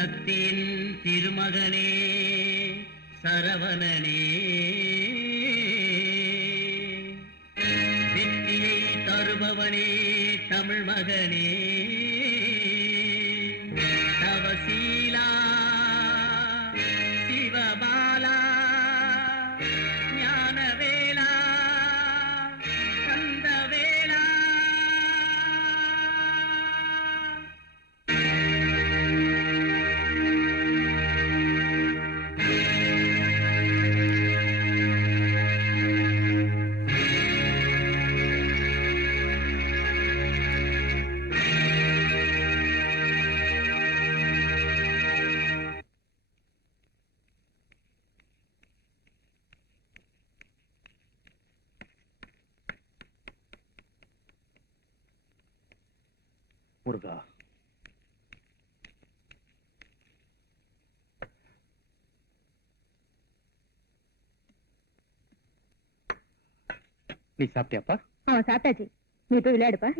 சக்தியின் திருமகனே சரவணனே, வெற்றியை தருபவனே தமிழ் மகனே, தவசீலா சிவபாலா ஞானவேலா கந்தவேலா. முருகா, நீ சாப்பிட்டியாப்பா? சாப்பிட்டாச்சு. நீ போய் விளையாடுப்பா.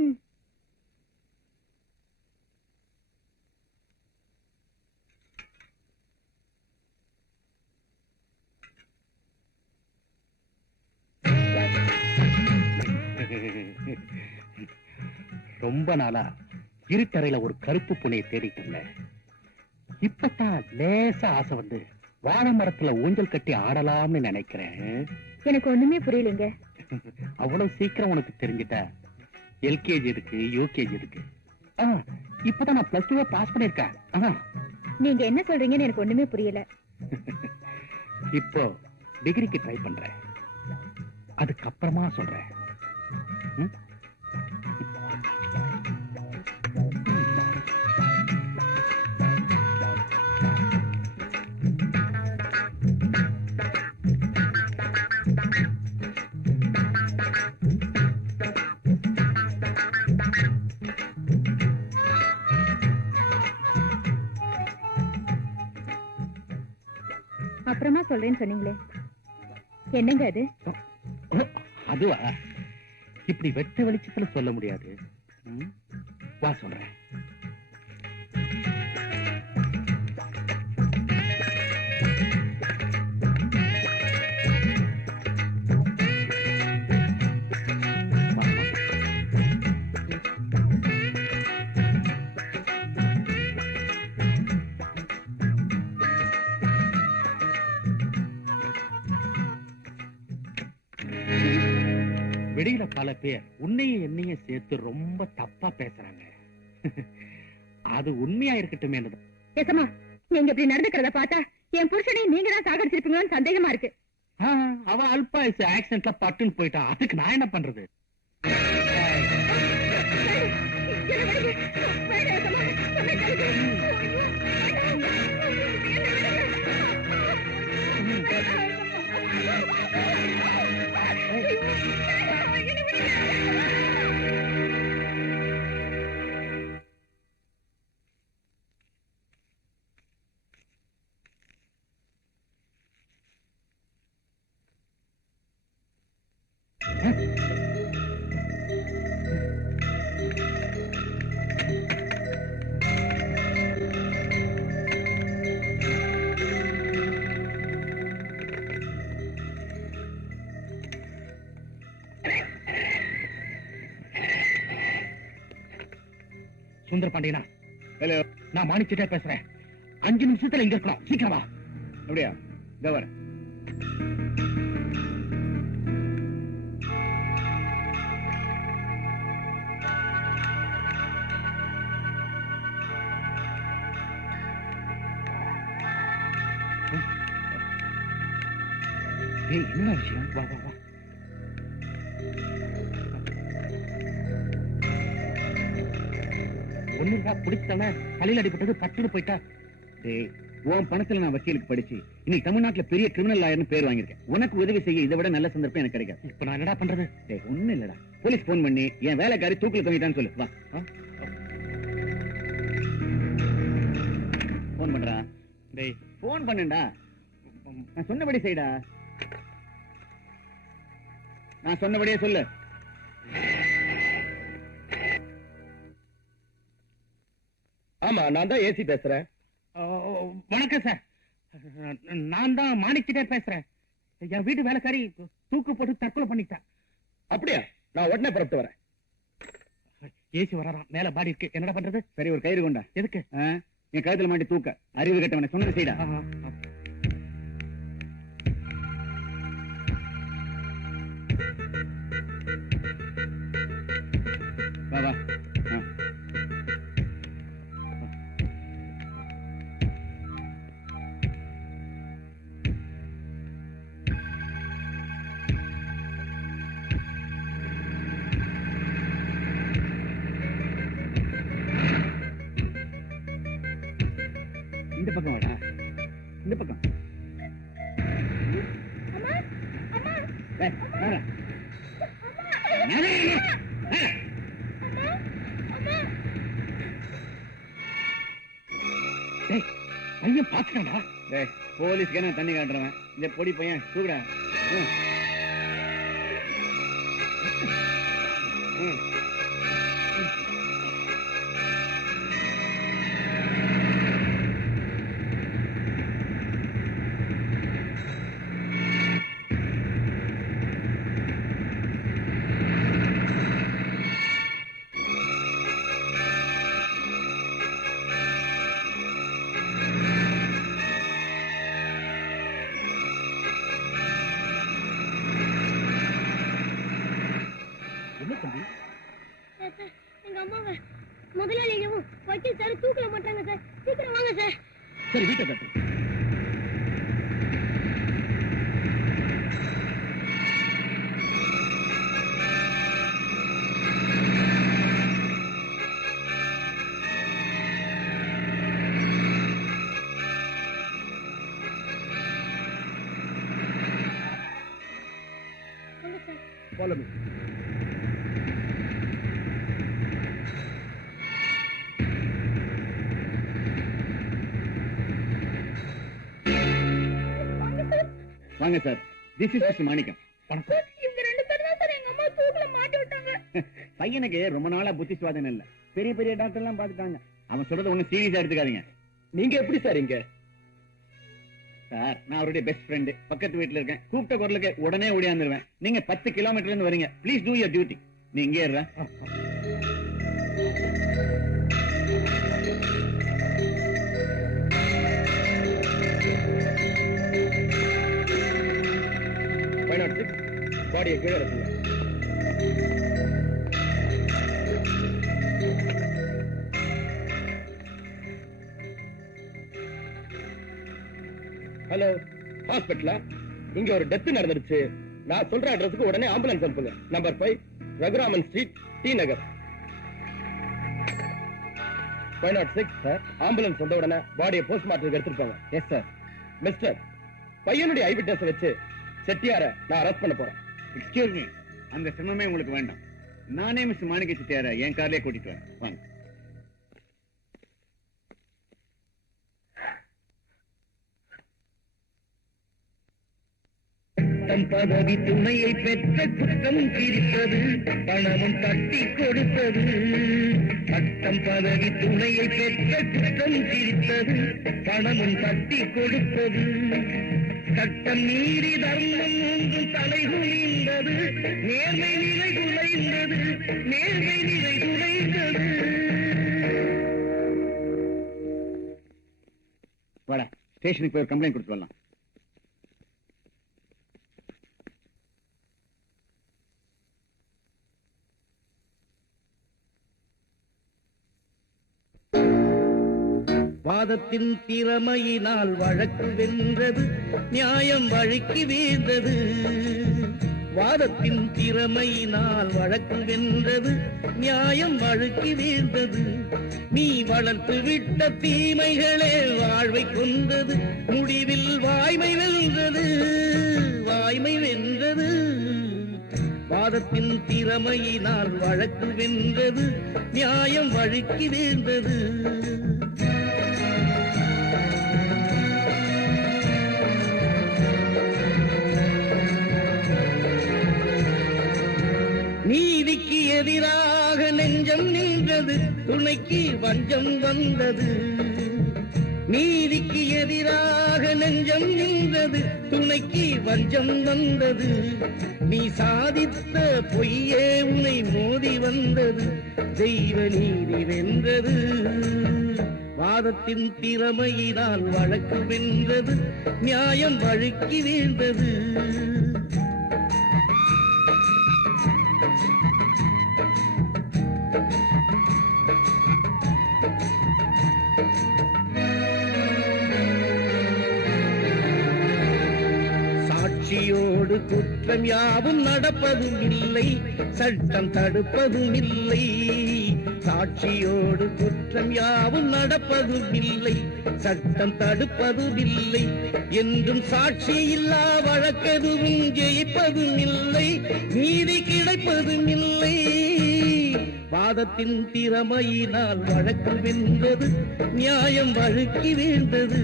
ரொம்ப நாளா இருட்டறையில ஒரு கருப்பு பூனையை தேடிட்டு இருந்தேன். இப்பதான் லேசா ஆசை வந்து வாழை மரத்துல ஊஞ்சல் கட்டி ஆடலாம்னு நினைக்கிறேன். எனக்கு ஒண்ணுமே புரியலைங்க. அவ்வளவு சீக்கிரம் உனக்கு தெரிஞ்சிட்டா? எல்கேஜி இருக்கு, யூகேஜி இருக்கு. இப்பதான் நான் பிளஸ் 2 பாஸ் பண்ணிருக்கேன். நீங்க என்ன சொல்றீங்கன்னு எனக்கு ஒண்ணுமே புரியல. இப்போ டிகிரிக்கு ட்ரை பண்றேன், அதுக்கப்புறமா சொல்றேன். அப்புறமா சொல்றேன்னு சொன்னீங்களே, என்னங்க அது? அதுவா, இப்படி வெட்ட வெளிச்சத்துல சொல்ல முடியாது. வா சொல்றேன். வெளியில பல பேர் உன்னையும் என்னையும் சேர்த்து ரொம்ப தப்பா பேசுறாங்க. அது உண்மையா இருக்கட்டும். ஏசமா, நீங்க இப்படி நடந்துக்கிறத பார்த்தா என் புருஷனை நீங்க தான் சாகடிச்சிருப்பீங்களோன்னு சந்தேகமா இருக்கு. அவ அல்பா ஆக்சிடென்ட்ல பட்டுன்னு போயிட்டான். அதுக்கு நான் என்ன பண்றது? சுந்தர பாண்டியனா, நான் மாணிச்சிட்டே பேசுறேன். 5 நிமிஷத்துல இங்க இருக்கணும். சீக்கிரமா. அப்படியா? இதோ வரேன். என்ன விஷயம்? வா வா வா. ஒண்ணுடா, பிடிச்சானே தலையில அடிபட்டது பட்டுன்னு போயிட்டா. உன் பணத்துல நான் வக்கீலுக்கு படிச்சு இன்னைக்கு தமிழ்நாட்டுல பெரிய கிரிமினல் லாயர்னு பேர் வாங்கியிருக்கேன். உனக்கு உதவி செய்ய இதை விட நல்ல சந்தர்ப்பம் எனக்கு கிடைக்காது. இப்ப நான் என்னடா பண்றது? ஒண்ணு இல்லடா, போலீஸ் போன் பண்ணி என் வேலைக்காரி தூக்கில தொங்கிட்டான்னு சொல்லு. வா, போன் பண்றா. டேய், போன் பண்ணுடா. நான் சொன்னபடி செய்டா. நான் சொன்னபடியே சொல்லு. ஆமா, நான் தான் ஏசி பேசுறேன். வணக்கம் சார். நான் தான் மாணிக்கிட்டே பேசுறேன். என் வீட்டு வேலைக்காரி தூக்கு போட்டு தற்கொலை பண்ணிட்டா. அப்படியா? நான் உடனே புறப்பட்டு வரேன். ஏசி வரான், மேல பாடி இருக்கு, என்னடா பண்றது? சரி, ஒரு கயிறு கொண்டா. எதுக்கு? என் கழுத்துல மாட்டி தூக்க. அறிவு கட்டவனை சொன்னது செய்டா. வா வா. இந்த பக்கம் வாடா. இந்த பக்கம். ஏய், வாடா. பையன் பாத்துட்டாடா. போலீஸ்க்கு நான் தண்ணி காட்டுறவன். இந்த பொடி பையன் தூக்குடா. எங்க அம்மாவை முதலாளியும் வக்கீல் சார் தூக்கல மாட்டாங்க சார். சீக்கிரம் வாங்க சார். சரி, வீட்டை கட்டு. வாங்க சார். Follow me. வாங்க சார். திஸ் இஸ் மிஸ்டர் மாணிக்கம். வணக்கம். இவங்க ரெண்டு பேரும் தான் சார் எங்க அம்மா தூக்கல மாட்டி விட்டாங்க. பையனுக்கு ரொம்ப நாளா புத்தி சுவாதம் இல்ல. பெரிய பெரிய டாக்டர் எல்லாம் பாத்துட்டாங்க. அவன் சொல்றது ஒண்ணு சீரியஸா எடுத்துக்காதீங்க. நீங்க எப்படி சார் இங்க? சார், நான் அவருடைய பெஸ்ட் ஃப்ரெண்ட். பக்கத்து வீட்டுல இருக்கேன். கூப்பிட்ட குரலுக்கு உடனே ஓடியாந்துருவேன். நீங்க 10 கிலோமீட்டர்ல இருந்து வரீங்க. Please do your duty. நீ இங்கே இருற. பாடியை கீழே இருக்குங்க. ஹலோ, ஹாஸ்பிட்டலா? இங்க ஒரு டெத் நடந்துருச்சு. நான் சொல்ற அட்ரஸுக்கு உடனே ஆம்புலன்ஸ் அனுப்புங்க. நம்பர் 5 ரகுராமன் ஸ்ட்ரீட், டி நகர். 506 சார். ஆம்புலன்ஸ் வந்த உடனே பாடியை போஸ்ட்மார்ட்டத்துக்கு எடுத்துட்டு போங்க. Yes sir. மிஸ்டர், பையனுடைய ஐ விட்னஸ் வச்சு செட்டியார நான் அரெஸ்ட் பண்ண போறேன். எக்ஸ்கியூஸ் மீ, அந்த சிரமமே உங்களுக்கு வேண்டாம். நானே மிஸ்டர் மாணிக்க செட்டியார என் கார்லயே கூட்டிட்டு வரேன். வாங்க. தன் பதவி துணையை பெற்ற குற்றம் தீர்த்தது, பணமும் தட்டி கொடுத்தது. பட்டம் பதவி துணையை பெற்ற குற்றம் தீர்த்தது, பணமும் தட்டி கொடுத்தது. சட்டம் மீறி தர்மம் ஒன்றும் தலை குனிந்தது, நேர்மை நிலை குலைந்தது, நேர்மை நிலை குலைந்தது. வாடா, ஸ்டேஷனுக்கு போய் ஒரு கம்ப்ளைண்ட் கொடுத்து வரலாம். வாதத்தின் திறமையினால் வழக்கு வென்றது, நியாயம் வழுக்கி வீழ்ந்தது. வாதத்தின் திறமையினால் வழக்கு வென்றது, நியாயம் வழுக்கி வீழ்ந்தது. நீ வளர்த்து விட்ட தீமைகளே வாழ்வை கொண்டது, முடிவில் வாய்மை வென்றது, வாய்மை வென்றது. வாதத்தின் திறமையினால் வழக்கு வென்றது, நியாயம் வழுக்கி வீழ்ந்தது. நீதிக்கு எதிராக நெஞ்சம் நின்றது, துணைக்கு வஞ்சம் வந்தது. நீதிக்கு எதிராக நெஞ்சம் நின்றது, துணைக்கு வஞ்சம் வந்தது. நீ சாதித்த பொய்யே உனை மோதி வந்தது, தெய்வ நீதி வென்றது. வாதத்தின் திறமையினால் வழக்கு வென்றது, நியாயம் வழுக்கி வீழ்ந்தது. சாட்சியோடு குற்றம் யாவும் நடப்பதும் இல்லை, சட்டம் தடுப்பதும் இல்லை. சாட்சியோடு குற்றம் யாவும் நடப்பதும் இல்லை, சட்டம் தடுப்பதும் இல்லை. என்றும் சாட்சி இல்லா வழக்கெதுவும் ஜெயிப்பதும் இல்லை, நீதி கிடைப்பதும் இல்லை. வாதத்தின் திறமையினால் வழக்கு வென்றது, நியாயம் வழுக்கி வீழ்ந்தது.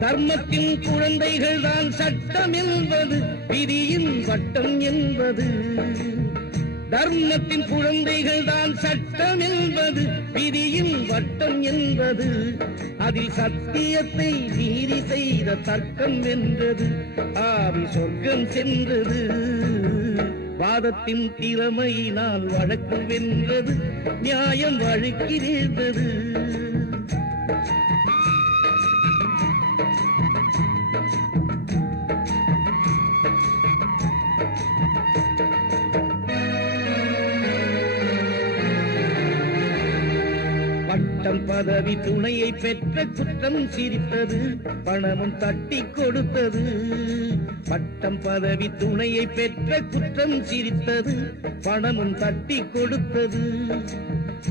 தர்மத்தின் குழந்தைகள் தான் சட்டம் என்பது, விதியின் வட்டம் என்பது. தர்மத்தின் குழந்தைகள் தான் சட்டம் என்பது, விதியின் வட்டம் என்பது. அதில் சத்தியத்தை மீறி செய்த தர்க்கம் வென்றது, ஆவி சொர்க்கம் சென்றது. வாதத்தின் திறமையினால் வழக்கு வென்றது, நியாயம் வழுக்கி வீழ்ந்தது. பட்டம் பதவி துணையை பெற்ற குற்றம் சிரித்தது, பணமும் தட்டி கொடுத்தது. பட்டம் பதவி துணையை பெற்ற குற்றம் சிரித்தது, பணமும் தட்டி கொடுத்தது.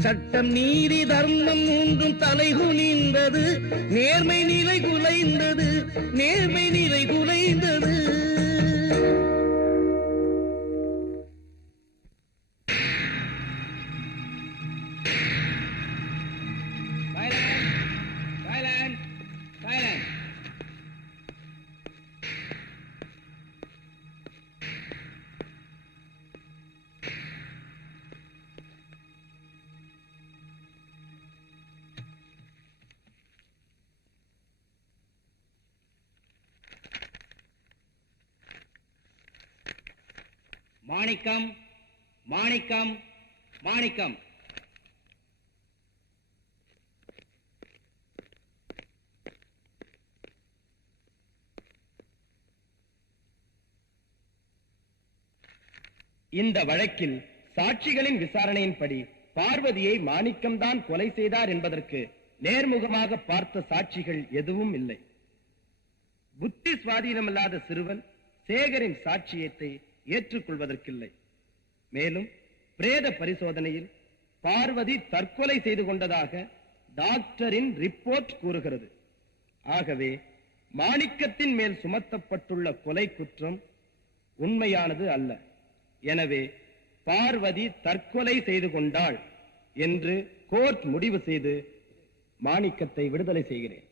சட்டம் நீதி தர்மம் மூன்றும் தலைகுனிந்தது, நேர்மை நிலை குலைந்தது, நேர்மை நிலை குலைந்தது. மாணிக்கம், மாணிக்கம், மாணிக்கம். இந்த வழக்கில் சாட்சிகளின் விசாரணையின்படி பார்வதியை மாணிக்கம்தான் கொலை செய்தார் என்பதற்கு நேர்முகமாக பார்த்த சாட்சிகள் எதுவும் இல்லை. புத்தி சுவாதீனமில்லாத சிறுவன் சேகரின் சாட்சியத்தை ஏற்றுக்கொள்வதற்கில்லை. மேலும் பிரேத பரிசோதனையில் பார்வதி தற்கொலை செய்து கொண்டதாக டாக்டரின் ரிப்போர்ட் கூறுகிறது. ஆகவே மாணிக்கத்தின் மேல் சுமத்தப்பட்டுள்ள கொலை குற்றம் உண்மையானது அல்ல. எனவே பார்வதி தற்கொலை செய்து கொண்டாள் என்று கோர்ட் முடிவு செய்து மாணிக்கத்தை விடுதலை செய்கிறேன்.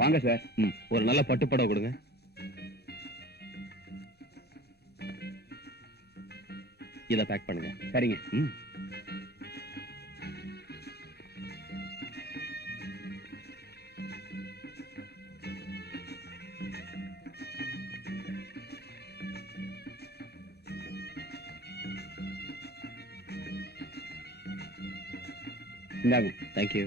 வாங்க சார். ஒரு நல்ல பட்டுப்படம் கொடுங்க. இத பேக் பண்ணுங்க. சரிங்க. இந்தாங்க. தேங்க்யூ.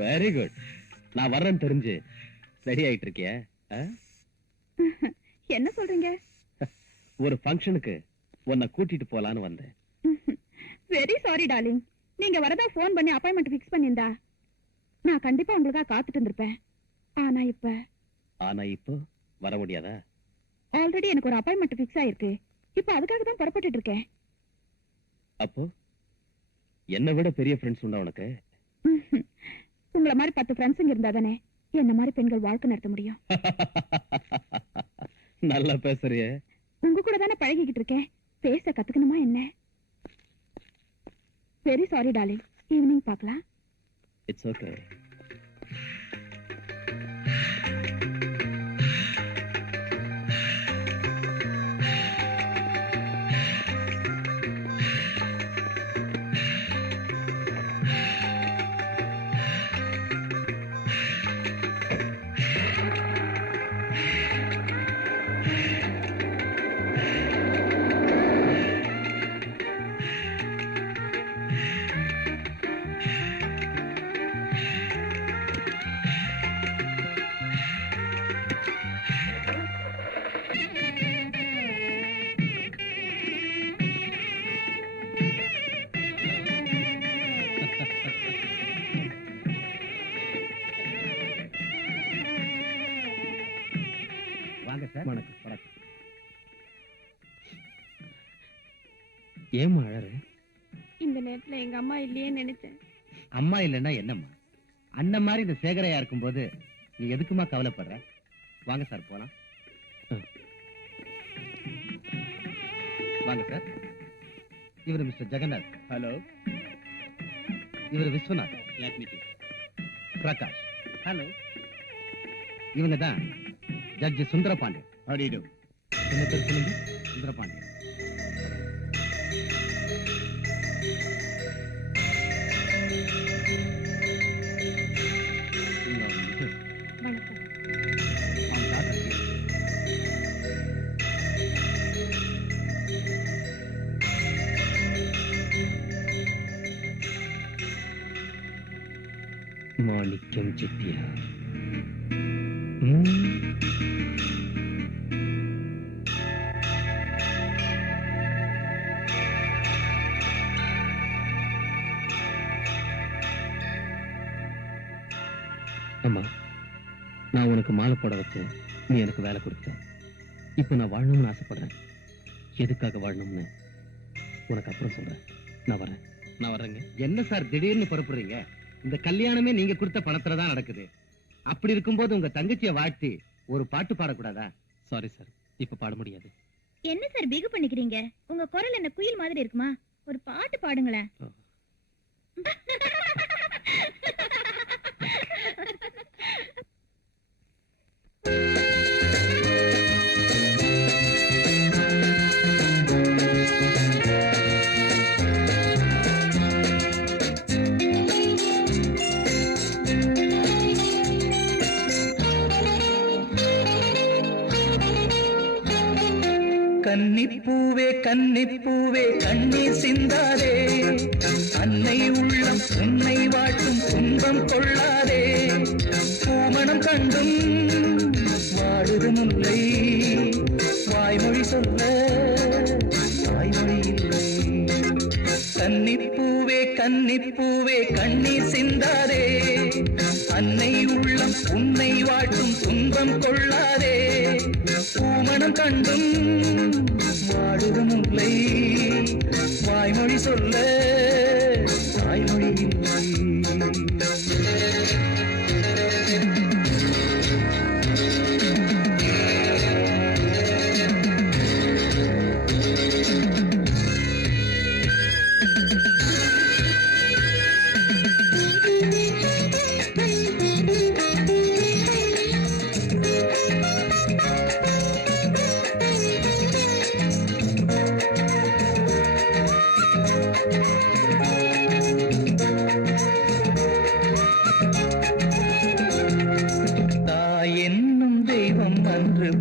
Very good. நான் வர்றேன்னு தெரிஞ்சு ரெடி ஆயிட்டு இருக்கிய? என்ன சொல்றீங்க? ஒரு ஃபங்க்ஷனுக்கு உன்னை கூட்டிட்டு போலான்னு வந்தேன். Very sorry darling. நீங்க வரதா போன் பண்ணி அப்பாயின்மெண்ட் ஃபிக்ஸ் பண்ணிருந்தா நான் கண்டிப்பா உங்களுக்காக காத்துட்டு இருந்திருப்பேன். ஆனா இப்போ வர முடியாதா? ஆல்ரெடி எனக்கு ஒரு அப்பாயின்மெண்ட் ஃபிக்ஸ் ஆயிருக்கு. இப்போ அதுக்காக தான் புறப்பட்டுட்டு இருக்கேன். அப்போ என்னை விட பெரிய ஃப்ரெண்ட்ஸ் உண்டா உனக்கு? உங்களை மாதிரி 10 ஃப்ரெண்ட்ஸுங்க இருந்தா தானே என்ன மாதிரி பெண்கள் வாழ்க்கை நடத்த முடியும். நல்லா பேசுறிய. உங்க கூட தானே பழகிக்கிட்டு இருக்கேன். பேச கத்துக்கணுமா என்ன? Very sorry darling. ஈவினிங் பார்க்கலாம். It's okay. ஏமா அழற? இந்த நேரத்துல எங்க அம்மா இல்லையே நினைச்சேன். அம்மா இல்லைன்னா என்னம்மா? அண்ணன் மாதிரி இந்த சேகரையா இருக்கும்போது நீ எதுக்குமா கவலைப்படுற? வாங்க சார் போலாம். வாங்க சார். இவர் மிஸ்டர் ஜெகநாத். ஹலோ. இவர் விஸ்வநாத். பிரகாஷ். ஹலோ. இவங்க தான் ஜட்ஜ் சுந்தரபாண்டியன். ஹடிடு. என்ன பேர் சொல்லுங்க? சுந்தரபாண்டியன். மாணிக்கம் செட்டியா. அம்மா, நான் உனக்கு மாலை போட வச்சேன், நீ எனக்கு வேலை கொடுத்த. இப்ப நான் வாழணும்னு ஆசைப்படுறேன். எதுக்காக வாழணும்னு உனக்கு அப்புறம் சொல்றேன். நான் வரேங்க. என்ன சார் திடீர்னு புறப்படுறீங்க? இந்த கல்யாணமே நீங்க கொடுத்த பணத்துல தான் நடக்குது. அப்படி இருக்கும்போது உங்க தங்கச்சியை வாழ்த்தி ஒரு பாட்டு பாடக்கூடாதா? சாரி சார், இப்ப பாட முடியாது. என்ன சார் பிகு பண்ணிக்கிறீங்க? உங்க குரல் என்ன குயில் மாதிரி இருக்குமா? ஒரு பாட்டு பாடுங்களேன். கன்னிப்பூவே கன்னிப்பூவே கண்ணீர் சிந்தாதே, அன்னை உள்ளம் உன்னை வாட்டும் துன்பம் கொள்ளாதே. பூமணம் கண்டும் வாடுது முல்லை, வாய்மொழி சொல்ல வாய்மொழி இல்லை. கன்னிப்பூவே கன்னிப்பூவே கண்ணீர் சிந்தாதே, அன்னை உள்ளம் உன்னை வாட்டும் துன்பம் கொள்ளாதே. பூமணம் கண்டும் வாடுது முல்லை, வாய்மொழி சொல்ல வாய்மொழி இல்லை.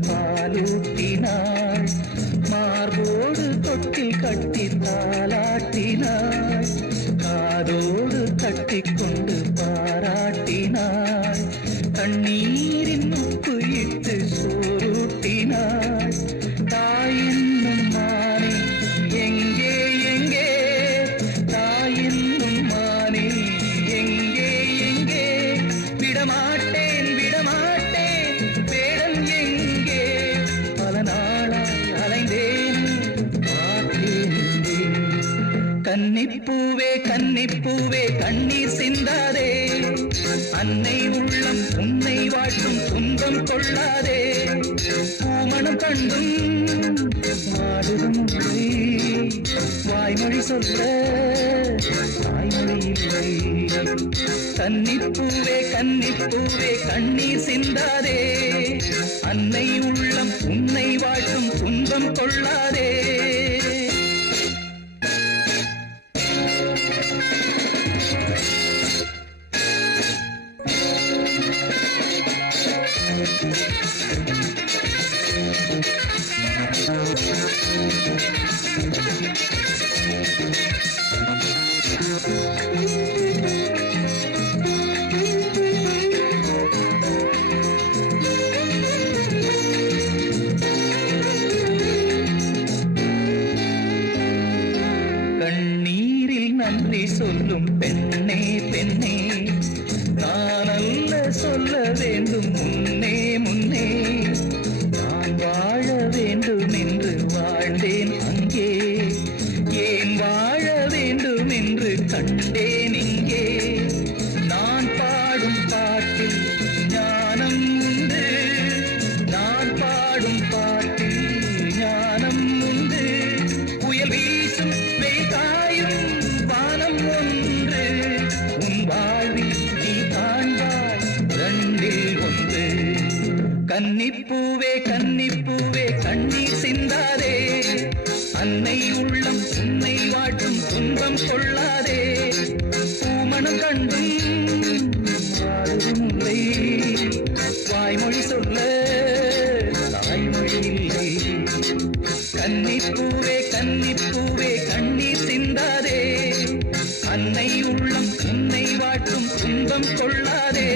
பாலூட்டினாள், மார்போடு தொட்டில் கட்டி தாலாட்டினாள், காதோடு கட்டிக்கொண்டு பாராட்டினாள், கண்ணீரின் உப்பு இட்டு சோறுட்டினாள். தாயின்னும் மானே எங்கே எங்கே, தாயின்னும் மானே எங்கே எங்கே, விடமாட்டேன் விடமாட்டேன் வேடம் எங்கே, பல நாளாய் அலைந்தேன் பார்த்தேன். கன்னிப்பூவே கன்னிப்பூவே கண்ணீர் சிந்தாதே, அன்னை உள்ளம் உன்னை வாட்டும் துன்பம் கொள்ளாதே. பூமணம் கண்டும் வாடுதும் முல்லை, வாய்மொழி சொல்ல வாய்மொழி இல்லை. கன்னிப்பூவே கன்னிப்பூவே கண்ணீர் சிந்தாதே, அன்னை உள்ளம் உன்னை வாட்டும் துன்பம் கொள்ளாதே. கண்ணீரில் நன்றி சொல்லும் பெண்ணே பெண்ணே, நான் அல்ல சொல்ல வேண்டும் முன்னே முன்னே. நான் வாழ வேண்டும் என்று வாழ்ந்தேன் அங்கே, ஏன் வாழ வேண்டும் என்று கண்டேன் இங்கே. நான் பாடும் பாட்டில் ஞானம் உண்டு, நான் பாடும் பாட்டில் ஞானம் உண்டு. புயல் வீசும் வெய்தாயும் வானம் ஒன்று, உன் வாழ்வில் நீ காண்பாய் ரெண்டில் ஒன்று. கன்னிப்பூவே கன்னிப்பூவே கண்ணீர் சிந்தாதே, அன்னை உள்ளம் உன்னை வாட்டும் துன்பம் கொள்ளாதே. பூமணம் கண்டும் வாடுதும் முல்லை, வாய்மொழி சொல்ல தாய்மொழி இல்லை. கன்னிப்பூவே கன்னிப்பூவே கண்ணீர் சிந்தாதே, அன்னை உள்ளம் உன்னை வாட்டும் காட்டும் துன்பம் கொள்ளாதே.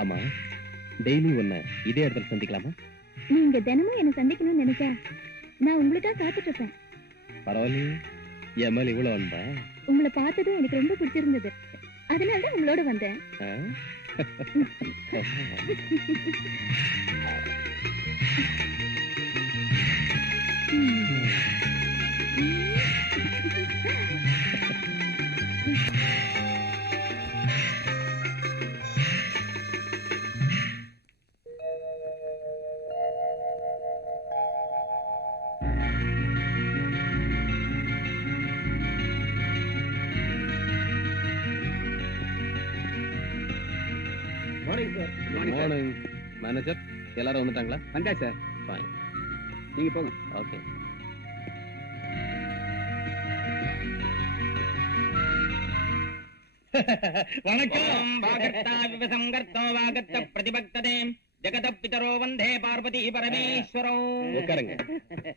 ஆமா, டெய்லி உன்னை இதே இடத்துல சந்திக்கலாமா? நீங்க தினமும் என்ன சந்திக்கணும்னு நினைச்சா நான் உங்களுக்கா காத்துட்டு இருப்பேன். பரவாயில்லையே, என் மேல இவ்வளவு வந்தா. உங்களை பார்த்ததும் எனக்கு ரொம்ப பிடிச்சிருந்தது, அதனாலதான் உங்களோட வந்தேன். மார்னிங் மேனேஜர், எல்லாரும் வந்துட்டாங்களா? வந்தா சார். ஃபைன், நீங்க போங்க. ஓகே. வணக்கம். ஜெகத பிதரோ வந்தே பார்வதி பரமேஸ்வரோ. உட்காருங்க.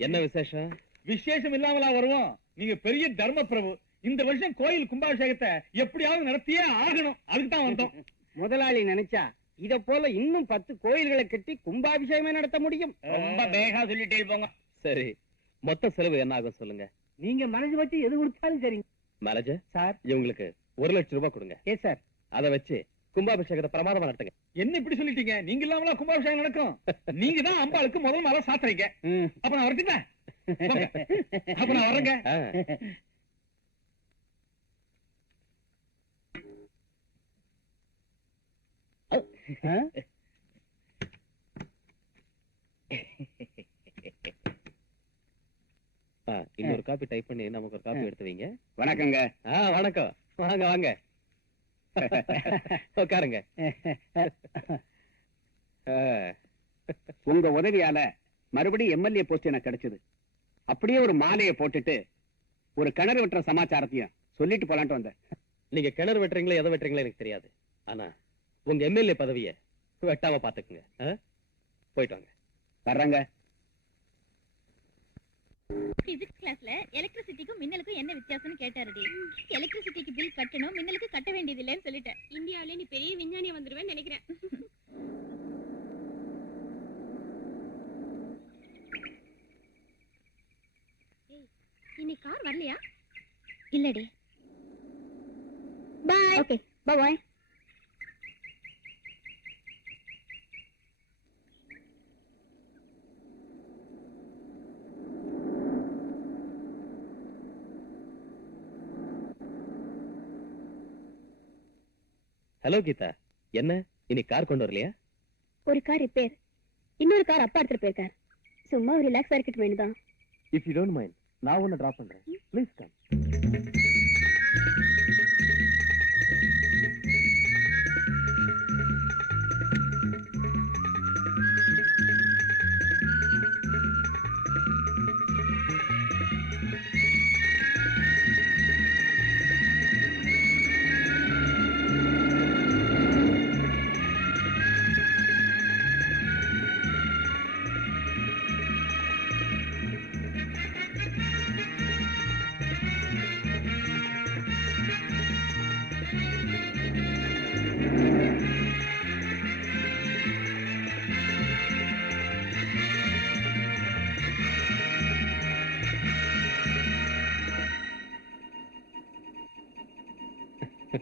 என்ன விசேஷம்? விசேஷம் இல்லாமலா வருவோம்? நீங்க பெரிய தர்ம பிரபு. இந்த வருஷம் கோயில் கும்பாபிஷேகத்தை எப்படியாவது நடத்தியே ஆகணும். அதுக்கு தான் வந்தோம். முதலாளி நினைச்சா இத போல இன்னும் 10 கோயில்களை கட்டி கும்பாபிஷேகமே நடத்த முடியும். ரொம்ப வேகா சொல்லிட்டே போங்க. சரி, மொத்த செலவு என்ன ஆகும் சொல்லுங்க. நீங்க மனசு வச்சு எது கொடுத்தாலும் சரிங்க. Manager sir. இவங்களுக்கு 1 லட்சம் ரூபாய் கொடுங்க. Yes sir. அதை வச்சு கும்பாபிஷேகத்தை பிரமாதமா நடத்துங்க. என்ன இப்படி சொல்லிட்டீங்க? நீங்க இல்லாமலா கும்பாபிஷேகம் நடக்கும்? நீங்க தான் அம்பாளுக்கு முதல் மாலை சாத்துறீங்க. அப்ப நான் வரட்டுங்க. அப்ப நான் வரேங்க. இன்னொரு காப்பி டைப் பண்ணி நமக்கு ஒரு காப்பி எடுத்து வைங்க. வணக்கங்க. வணக்கம். வாங்க வாங்க, உட்காருங்க. உங்க உதவியால மறுபடியும் எம்எல்ஏ போஸ்ட் எனக்கு கிடைச்சது. அப்படியே ஒரு மாலையை போட்டுட்டு ஒரு கிணறு வெட்டுற சமாச்சாரத்தையும் சொல்லிட்டு போலான்ட்டு வந்தேன். நீங்க கிணறு வெட்டுறீங்களா எதை வெட்டுறீங்களா எனக்கு தெரியாது. ஆனா உங்க எம்எல்ஏ பதவியை வெட்டாம பாத்துக்குங்க. போயிட்டு வாங்க. வர்றாங்க. பிசிக்ஸ் கிளாஸ்ல எலக்ட்ரிசிட்டிக்கும் மின்னலுக்கும் என்ன வித்தியாசம்னு கேட்டாருடி. எலக்ட்ரிசிட்டிக்கு பில் கட்டணும், மின்னலுக்கு கட்ட வேண்டியது இல்லைன்னு சொல்லிட்டேன். இந்தியாவிலே நீ பெரிய விஞ்ஞானி வந்துருவேன்னு நினைக்கிறேன். இன்னைக்கு கார் வரலையா? இல்லடி. பாய். ஓகே, பாய். ஹலோ கீதா, என்ன இன்னைக்கு கார் கொண்டு வரலையா? ஒரு கார் ரிப்பேர், இன்னொரு கார் அப்பா எடுத்துட்டு போயிருக்கார். சும்மா ஒரு ரிலாக்ஸ் இருக்கட்டும் வேணுதான். இஃப் யூ டோன்ட் மைண்ட், நான் உன்னை டிராப் பண்றேன். Please come. வயது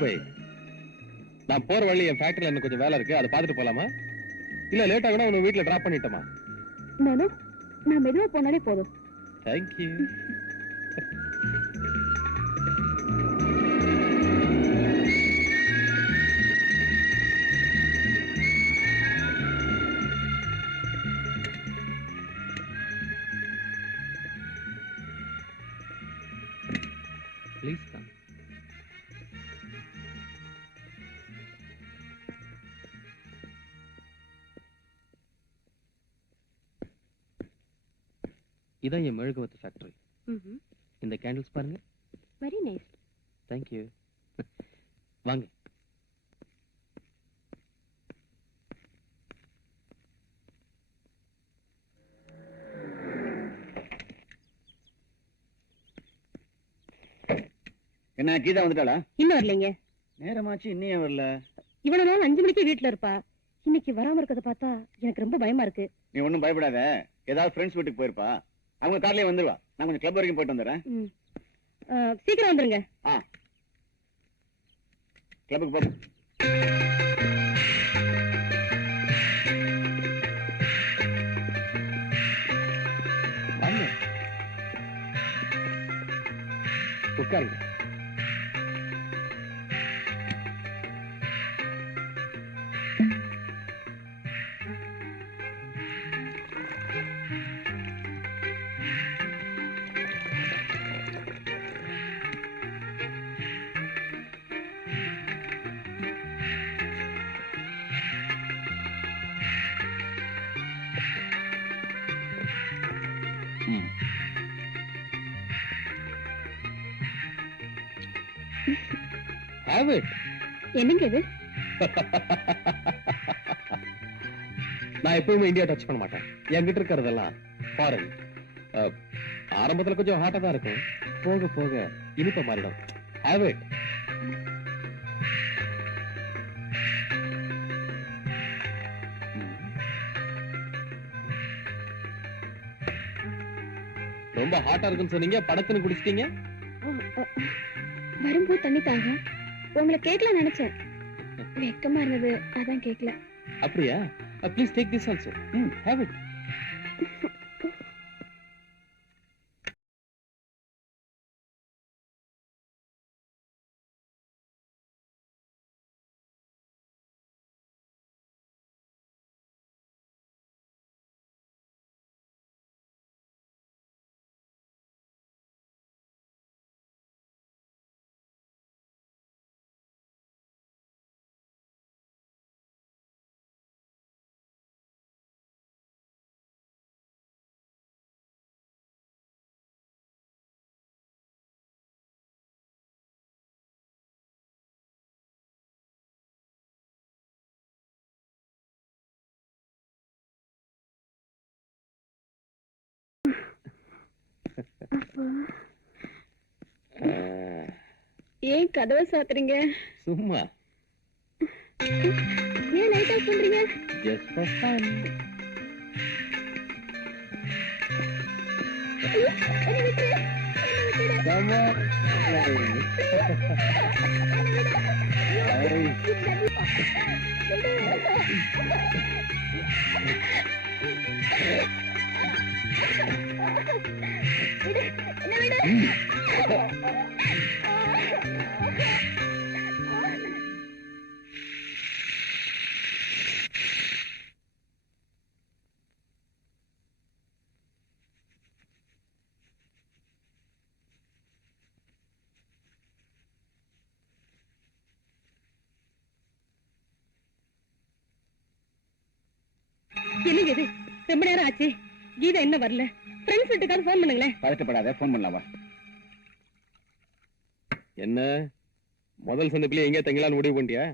போய் நான் போற வழி என் ஃபேக்டரியில எனக்கு கொஞ்சம் வேலை இருக்கு, அதை பார்த்துட்டு போலாமா? இல்ல லேட் ஆகுனா உன்னை வீட்டுல டிராப் பண்ணிட்டோமா? நான் மெதுவா போனாலே போதும். தேங்க்யூ. Please come. இதான் என் மெழுகுவத்து ஃபேக்டரி. இந்த கேண்டில்ஸ் பாருங்க. Very nice. தேங்க்யூ. வாங்க. என்ன கீதா வந்துட்டாளா? இன்னும் வரலைங்க. நேரமாச்சு இன்னும் வரல. இவ்வளவு நாள் 5 மணிக்கு வீட்டுல இருப்பா. இன்னைக்கு வராம இருக்கத பார்த்தா எனக்கு ரொம்ப பயமா இருக்கு. நீ ஒண்ணும் பயப்படாத. ஏதாவது ஃப்ரெண்ட்ஸ் வீட்டுக்கு போயிருப்பா. அவங்க கார்லயே வந்துருவா. நான் கொஞ்சம் கிளப் வரைக்கும் போயிட்டு வந்துடுறேன். சீக்கிரம் வந்துருங்க. கிளப்புக்கு போ. உட்காருங்க. Have it. என்னங்க இது? நான் எப்பவுமே இந்தியா டச் பண்ண மாட்டேன். என்கிட்ட இருக்கிறதெல்லாம் ஃபாரின். ஆரம்பத்துல கொஞ்சம் ஹாட்டா தான் இருக்கும், போக போக இனிப்ப மாறிடும். Have it. ரொம்ப ஹாட்டா இருக்குன்னு சொன்னீங்க, படக்குன்னு குடிச்சிட்டீங்க. வரும்போது தண்ணி தாங்க. உங்களை கேட்கலாம் நினைச்சேன், வெக்கமா இருந்தது, அதான் கேட்கல. அப்படியா? Please take this also. Have it. ஏன் கதவை சாத்துறீங்க? சும்மா. ஏன் லைட் ஆஃப் பண்றீங்க? Just for fun. என்ன விட்டுரு. Come on. என்னங்க இது? ரொம்ப நேரம் ஆச்சு, கீதா என்ன வரல? ஃப்ரெண்ட்ஸ் வீட்டுக்கார ஃபோன் பண்ணுங்களேன். பதட்டப்படாத, ஃபோன் பண்ணலாமா? என்ன முதல் சந்திப்பிலே எங்கே தங்கலான்னு முடிவு பண்ணிட்டியா?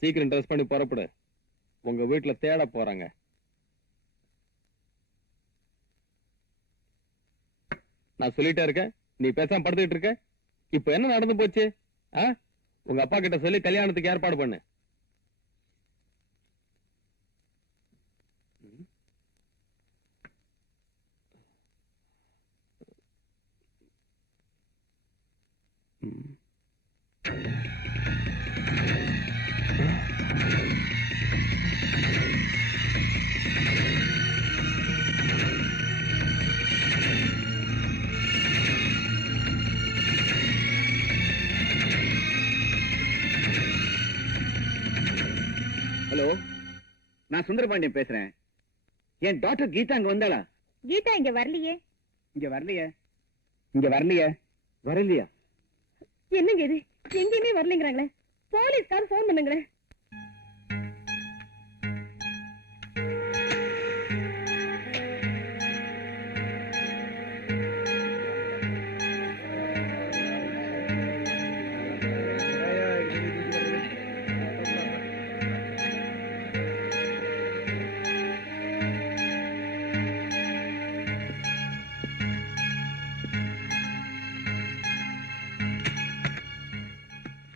சீக்கிரம் ட்ரெஸ் பண்ணி புறப்படு, உங்க வீட்டுல தேட போறாங்க. நான் சொல்லிட்டே இருக்கேன், நீ பேசாம படுத்துக்கிட்டு இருக்க. இப்ப என்ன நடந்து போச்சு? உங்க அப்பா கிட்ட சொல்லி கல்யாணத்துக்கு ஏற்பாடு பண்ணு. ஹலோ, நான் சுந்தரபாண்டியன் பேசுறேன். என் டாக்டர் கீதா அங்க வந்தாளா? கீதா இங்க வரலையே. இங்க வரலையே. இங்க வரலையே. வரலையா? என்னங்க இது, எங்கேயுமே வரலைங்கிறாங்களே. போலீஸ்கார் போன் பண்ணுங்களேன்.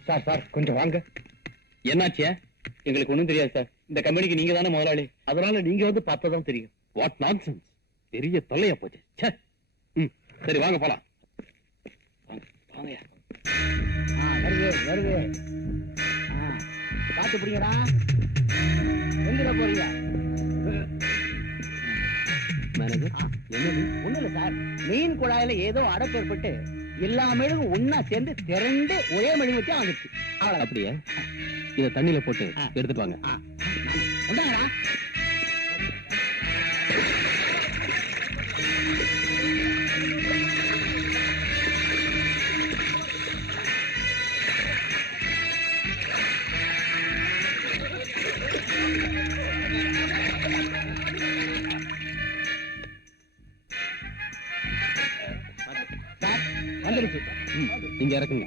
சார் சார் கொஞ்சம் வாங்க. என்னாச்சியா? எங்களுக்கு ஒண்ணும் தெரியாது சார். இந்த கம்பெனிக்கு நீங்க தானே முதலாளி, அதனால நீங்க வந்து பார்த்ததான் தெரியும். What nonsense! பெரிய தொல்லையா போச்சு. சரி வாங்க போலாம். வாங்கயா. வருது வருது. பாத்து பிடிங்கடா. எங்க போறீங்க? மேனேஜர், என்னது? ஒண்ணு இல்ல சார், மீன் குழாயில ஏதோ அடைப்பு ஏற்பட்டு எல்லா மெழுகும் ஒன்னா சேர்ந்து திரண்டு ஒரே மெழுகு வச்சு வந்துச்சு. அப்படியா? இத தண்ணியில போட்டு எடுத்துட்டு வாங்க. கொண்டாங்கடா. வந்துருச்சு. இங்க இறக்குங்க.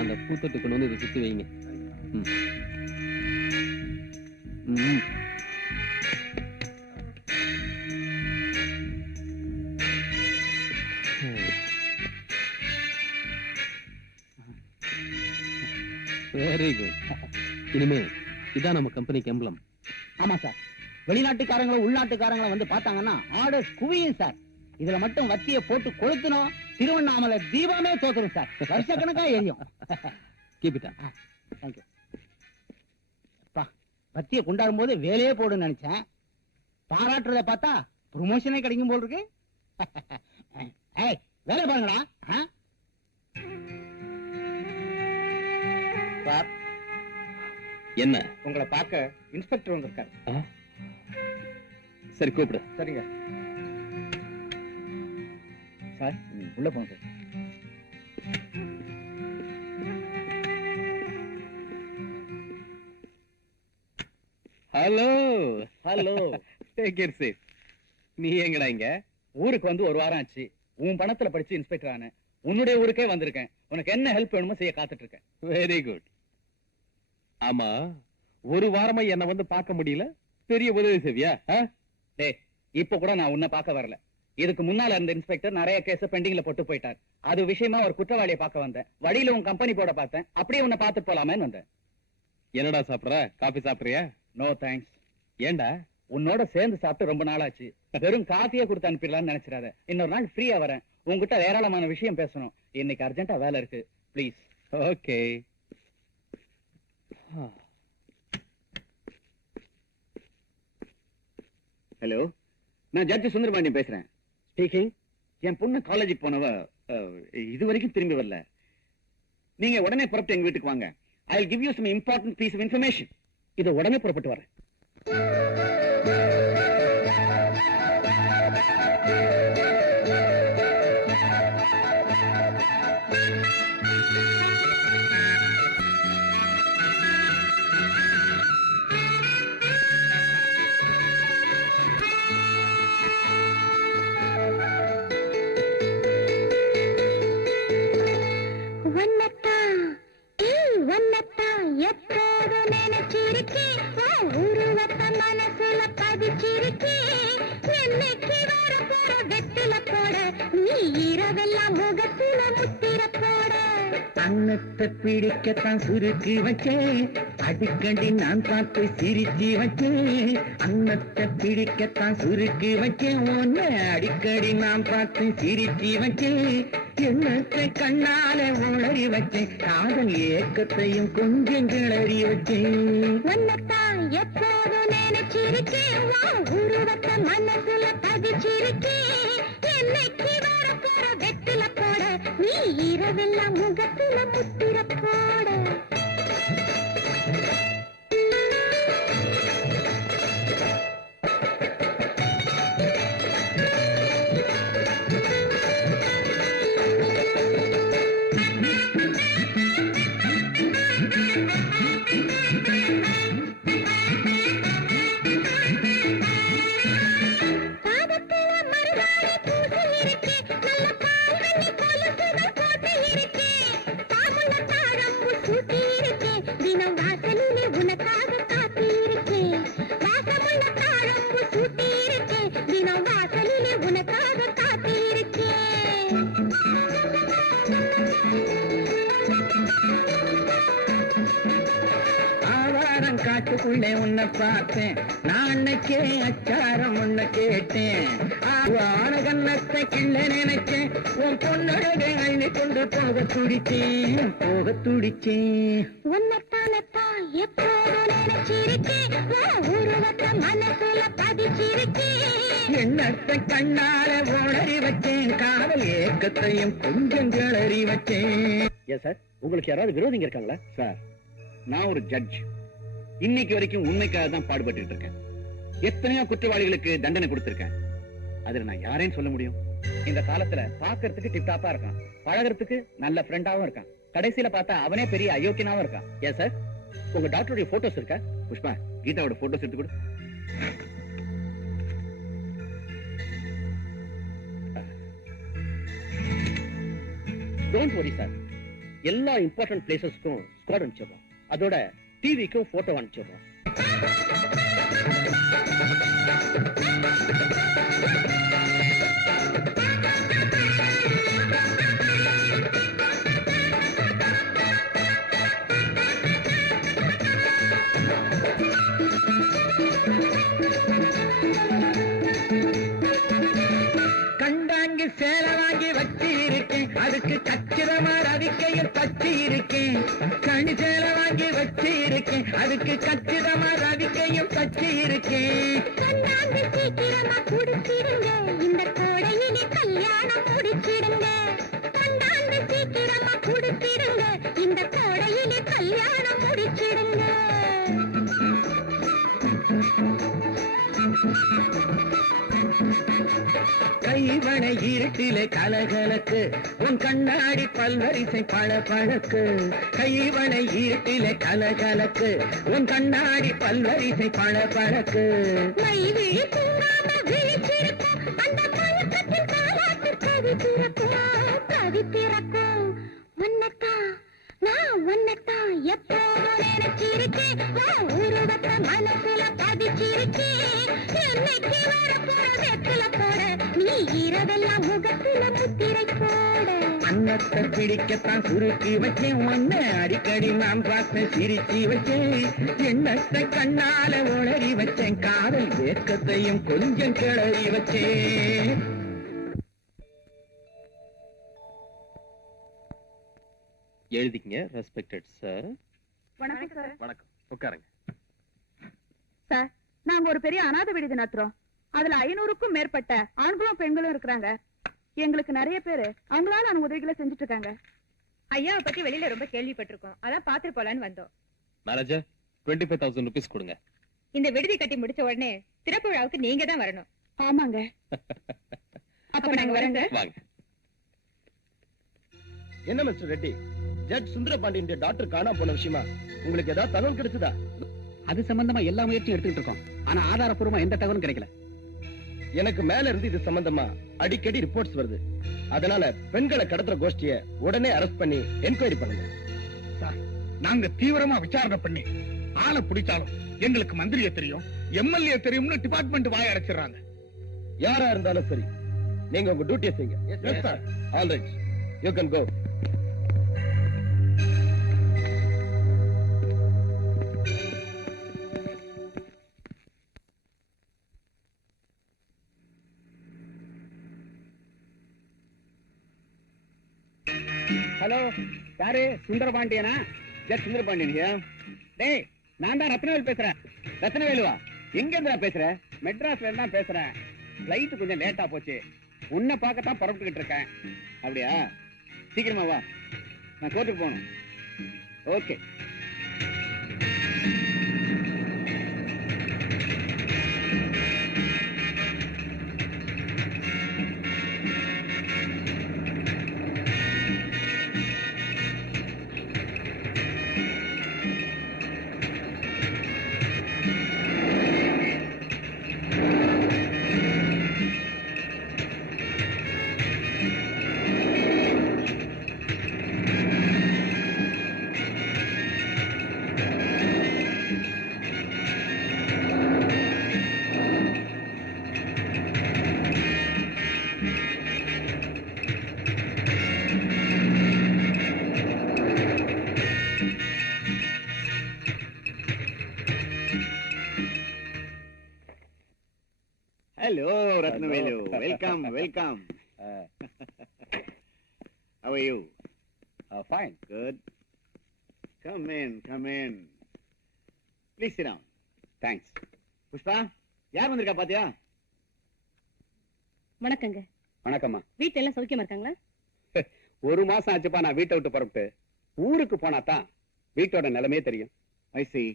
அந்த பூத்தொட்டு கொண்டு வந்து இதை சுத்தி வைங்க. Very good. இனிமே இதான் நம்ம கம்பெனிக்கு எம்பளம். ஆமா சார், வெளிநாட்டுக்காரங்களும் உள்நாட்டுக்காரங்களும் வந்து பார்த்தாங்கன்னா ஆர்டர்ஸ் குவியும் சார். இதுல மட்டும் வத்திய போட்டு கொளுத்தணும், திருவண்ணாமலை தீபமே தோக்கணும் சார். வருஷக்கணக்கா எரியும். Keep it up. தேங்க்யூ. வத்திய கொண்டாடும் போது வேலையே போடுன்னு நினைச்சேன். பாராட்டுறத பார்த்தா ப்ரொமோஷனே கிடைக்கும் போல் இருக்கு. ஏய், வேலை பாருங்கடா. சார், என்ன? உங்களை பார்க்க இன்ஸ்பெக்டர் வந்திருக்காரு. சரி கூப்பிடு. சரிங்க சார். உள்ள போங்க sir. Hello hello. Take it safe. நீ எங்கடா இங்க? ஊருக்கு வந்து ஒரு வாரம் ஆச்சு. உன் பணத்துல படிச்சு இன்ஸ்பெக்டர் ஆன. உன்னுடைய ஊருக்கே வந்திருக்கேன். உனக்கு என்ன ஹெல்ப் வேணுமோ செய்ய காத்துட்டு இருக்கேன். Very good. ஆமா, ஒரு வாரமா என்ன வந்து பார்க்க முடியல, பெரிய உதவி செய்வியா? டேய், இப்ப கூட நான் உன்னை பார்க்க வரல. இதுக்கு முன்னால இருந்த இன்ஸ்பெக்டர் நிறைய கேஸ் பெண்டிங்ல போட்டு போயிட்டார். அது விஷயமா ஒரு குற்றவாளியை பார்க்க வந்தேன். வழியில உன் கம்பெனி போட பார்த்தேன். அப்படியே உன்னை பார்த்துட்டு போலாமேன்னு வந்தேன். என்னடா சாப்பிடுற? காபி சாப்பிடுறியா? No thanks. ஏண்டா? உன்னோட சேர்ந்து சாப்பிட்டு ரொம்ப நாள் ஆச்சு. வெறும் காஃபியே கொடுத்து அனுப்பிடலாம்னு நினைச்சிடாத. இன்னொரு நாள் ஃப்ரீயா வரேன். உங்ககிட்ட ஏராளமான விஷயம் பேசணும். இன்னைக்கு அர்ஜென்ட்டா வேலை இருக்கு. ப்ளீஸ். ஓகே. ஹலோ, நான் ஜட்ஜ் சுந்தரபாண்டியன் பேசுறேன். ஸ்பீக்கிங். என் பொண்ணு காலேஜுக்கு போனவ இது வரைக்கும் திரும்பி வரல. நீங்க உடனே புறப்பட்டு எங்க வீட்டுக்கு வாங்க. I will give you some important piece of information. இது உடனே புறப்பட்டு வரேன். எப்போது நினைச்சிருக்கே உருவத்த மனசுல பதிச்சிருக்கே என்னைக்கு வர போற இரவெல்லாம் முகத்தில முத்திர போட அன்னத்தை பிடிக்கத்தான் சுருக்கி வச்சேன், அடிக்கடி நான் பார்த்து சிரிச்சு வச்சேன். அன்னத்தை பிடிக்கத்தான் சுருக்கி வச்சேன், ஒன்னு அடிக்கடி நான் பார்த்து சிரிச்சு வச்சேன். எண்ணத்தை கண்ணால உளறி வச்சேன், காதல் ஏக்கத்தையும் கொஞ்சம் கிளறி வச்சேன். உன்னத்தான் எப்போதும் நினைச்சிருக்கேன், உருவத்தை மனசுல பதிச்சிருக்கேன். என்னைக்கு வரப்போற வெத்தில போட நீ இரவெல்லாம் முகத்தில முத்திர போட. காட்டுக்குள்ளே உன்னை பார்த்தேன், நான் அன்னைக்கே அச்சாரம் உன்னை கேட்டேன். ஆன கண்ணத்தை கிள்ள நினைச்சேன், உன் பொண்ணழகை அள்ளி கொண்டு போக துடிச்சேன், போக துடிச்சேன். உன்னத்தானத்தான் எப்போதும் நினைச்சிருக்கேன், உருவத்தை மனசுல பதிச்சிருக்கேன். எண்ணத்தை கண்ணால உளறி வச்சேன், காதல் ஏக்கத்தையும் கொஞ்சம் கிளறி வச்சேன். ஏன் சார், உங்களுக்கு யாராவது விரோதிங்க இருக்காங்களா? சார், நான் ஒரு ஜட்ஜ். இன்னைக்கு வரைக்கும் உண்மைக்காக தான் பாடுபட்டு இருக்கேன். எத்தனையோ குற்றவாளிகளுக்கு தண்டனை கொடுத்திருக்கேன். அதுல நான் யாரையும் சொல்ல முடியும்? இந்த காலத்துல பாக்குறதுக்கு டிப்டாப்பா இருக்கான், பழகிறதுக்கு நல்ல ஃப்ரெண்டாவும் இருக்கான், கடைசியில பார்த்தா அவனே பெரிய அயோக்கியனாவும் இருக்கான். ஏன் சார், உங்க டாக்டருடைய போட்டோஸ் இருக்கா? புஷ்பா, கீதாவோட போட்டோஸ் எடுத்து கொடு. டோன்ட் வரி சார், எல்லா இம்பார்ட்டன்ட் பிளேசஸ்க்கும் ஸ்குவாட் அனுப்பிச்சிடுறோம், அதோட டிவிக்கும் போட்டோ அனுப்பிச்சிடுறோம். கண்டாங்கி சேலை வாங்கி வச்சு இருக்கேன், அதுக்கு கச்சிதமா ரவிக்கையும் தச்சு இருக்கேன். கணி சேலை வாங்கி வச்சு இருக்கேன், அதுக்கு கச்சிதமா ரவிக்கையும் தச்சு இருக்கேன். கண்ணாந்து சீக்கிரமா குடிச்சிடுங்க, இந்த கோடையிலே கல்யாணம் முடிச்சிடுங்க. கண்ணாந்து சீக்கிரமா குடிச்சிடுங்க, இந்த கோடையிலே கல்யாணம் முடிச்சிடுங்க. கைவனை இருட்டிலே கலகலக்கு, உன் கண்ணாடி பல்வரிசை பழபழக்கு. கைவனை இருட்டிலே கலகலக்கு, உன் கண்ணாடி பல்வரிசை பழபழக்கு. மை விழி தூங்காம விழிச்சிருக்கும், அந்த மயக்கத்தின் காலாட்டு கவி திறக்கும், கவி திறக்கும். உன்னத்தான் நான் உன்னத்தான் எப்போதும் நினைச்சிருக்கேன், உருவத்தை மனசுல பதிச்சிருக்கேன். என்னைக்கு வரப்போற வெற்றில போட நீ இரவெல்லாம் முகத்தில முத்திரை போட. அன்னத்தை பிடிக்கத்தான் சுருக்கி வச்சேன், ஒன்னு அடிக்கடி நான் பார்த்து சிரிச்சு வச்சேன். எண்ணத்தை கண்ணால உளறி வச்சேன், காதல் ஏக்கத்தையும் கொஞ்சம் கிளறி வச்சேன். எழுதிக்கங்க. Respected sir. வணக்கம் சார். வணக்கம், உட்காருங்க. சார், நாங்க ஒரு பெரிய அநாத விடுதி நடத்துறோம். அதுல 500க்கும் மேற்பட்ட ஆண்களும் பெண்களும் இருக்கிறாங்க. எங்களுக்கு நிறைய பேரு அவங்களால உதவிகளை செஞ்சுட்டு இருக்காங்க. ஐயாவை பத்தி வெளியில ரொம்ப கேள்விப்பட்டிருக்கோம், அதான் பாத்துட்டு போலான்னு வந்தோம். மேனேஜர், 25,000 rupees கொடுங்க. இந்த விடுதி கட்டி முடிச்ச உடனே திறப்பு விழாவுக்கு நீங்க தான் வரணும். ஆமாங்க. அப்ப நாங்க வரங்க. வாங்க. என்ன mister Reddy, judge Sundarapandian doctor காணாம போன விஷயமா உங்களுக்கு ஏதாவது தகவல் கிடைச்சதா? அது சம்பந்தமா எல்லா முயற்சியும் எடுத்துக்கிட்டு இருக்கோம், ஆனா ஆதாரப்பூர்வமா எந்த தகவலும் கிடைக்கல. எனக்கு மேல இருந்து இது சம்பந்தமா அடிக்கடி ரிப்போர்ட்ஸ் வருது. அதனால பெண்களை கடத்துற கோஷ்டிய உடனே அரெஸ்ட் பண்ணி என்கொயரி பண்ணுங்க. நாங்க தீவிரமா விசாரணை பண்ணி ஆளை பிடிச்சாலும் எங்களுக்கு மந்திரிய தெரியும், எம்எல்ஏ தெரியும்னு டிபார்ட்மெண்ட் வாய அடைச்சிடறாங்க. யாரா இருந்தாலும் சரி, நீங்க உங்க டியூட்டியை செய்யுங்க. All right, you can go. Hello, யாரு? சுந்தரபாண்டியனா? ஜஸ்ட் சுந்தரபாண்டியன். டேய், நான் தான் ரத்னவேல் பேசுறேன். ரத்னவேலுவா? எங்க இருந்தா பேசுற? மெட்ராஸ்ல இருந்தா பேசுறேன். ஃபிளைட் கொஞ்சம் லேட்டா போச்சு. உன்னை பார்க்கத்தான் புறப்பட்டுக்கிட்டு இருக்கேன். அப்படியா? சீக்கிரமா வா, நான் கோர்ட்டுக்கு போகணும். Okay. Hello, Ratnavelu. Welcome, welcome. How are you? Fine. Good. Come in, come in. Please sit down. Thanks. Pushpa, யார் வந்திருக்கா பாத்தியா? வணக்கங்க. வணக்கம்மா. வீட்டுல எல்லாம் சௌக்கியமா இருக்காங்களா? ஒரு மாசம் ஆச்சுப்பா நான் வீட்டை விட்டு புறப்பட்டு. ஊருக்கு போனா தான் வீட்டோட நிலைமையே தெரியும். I see.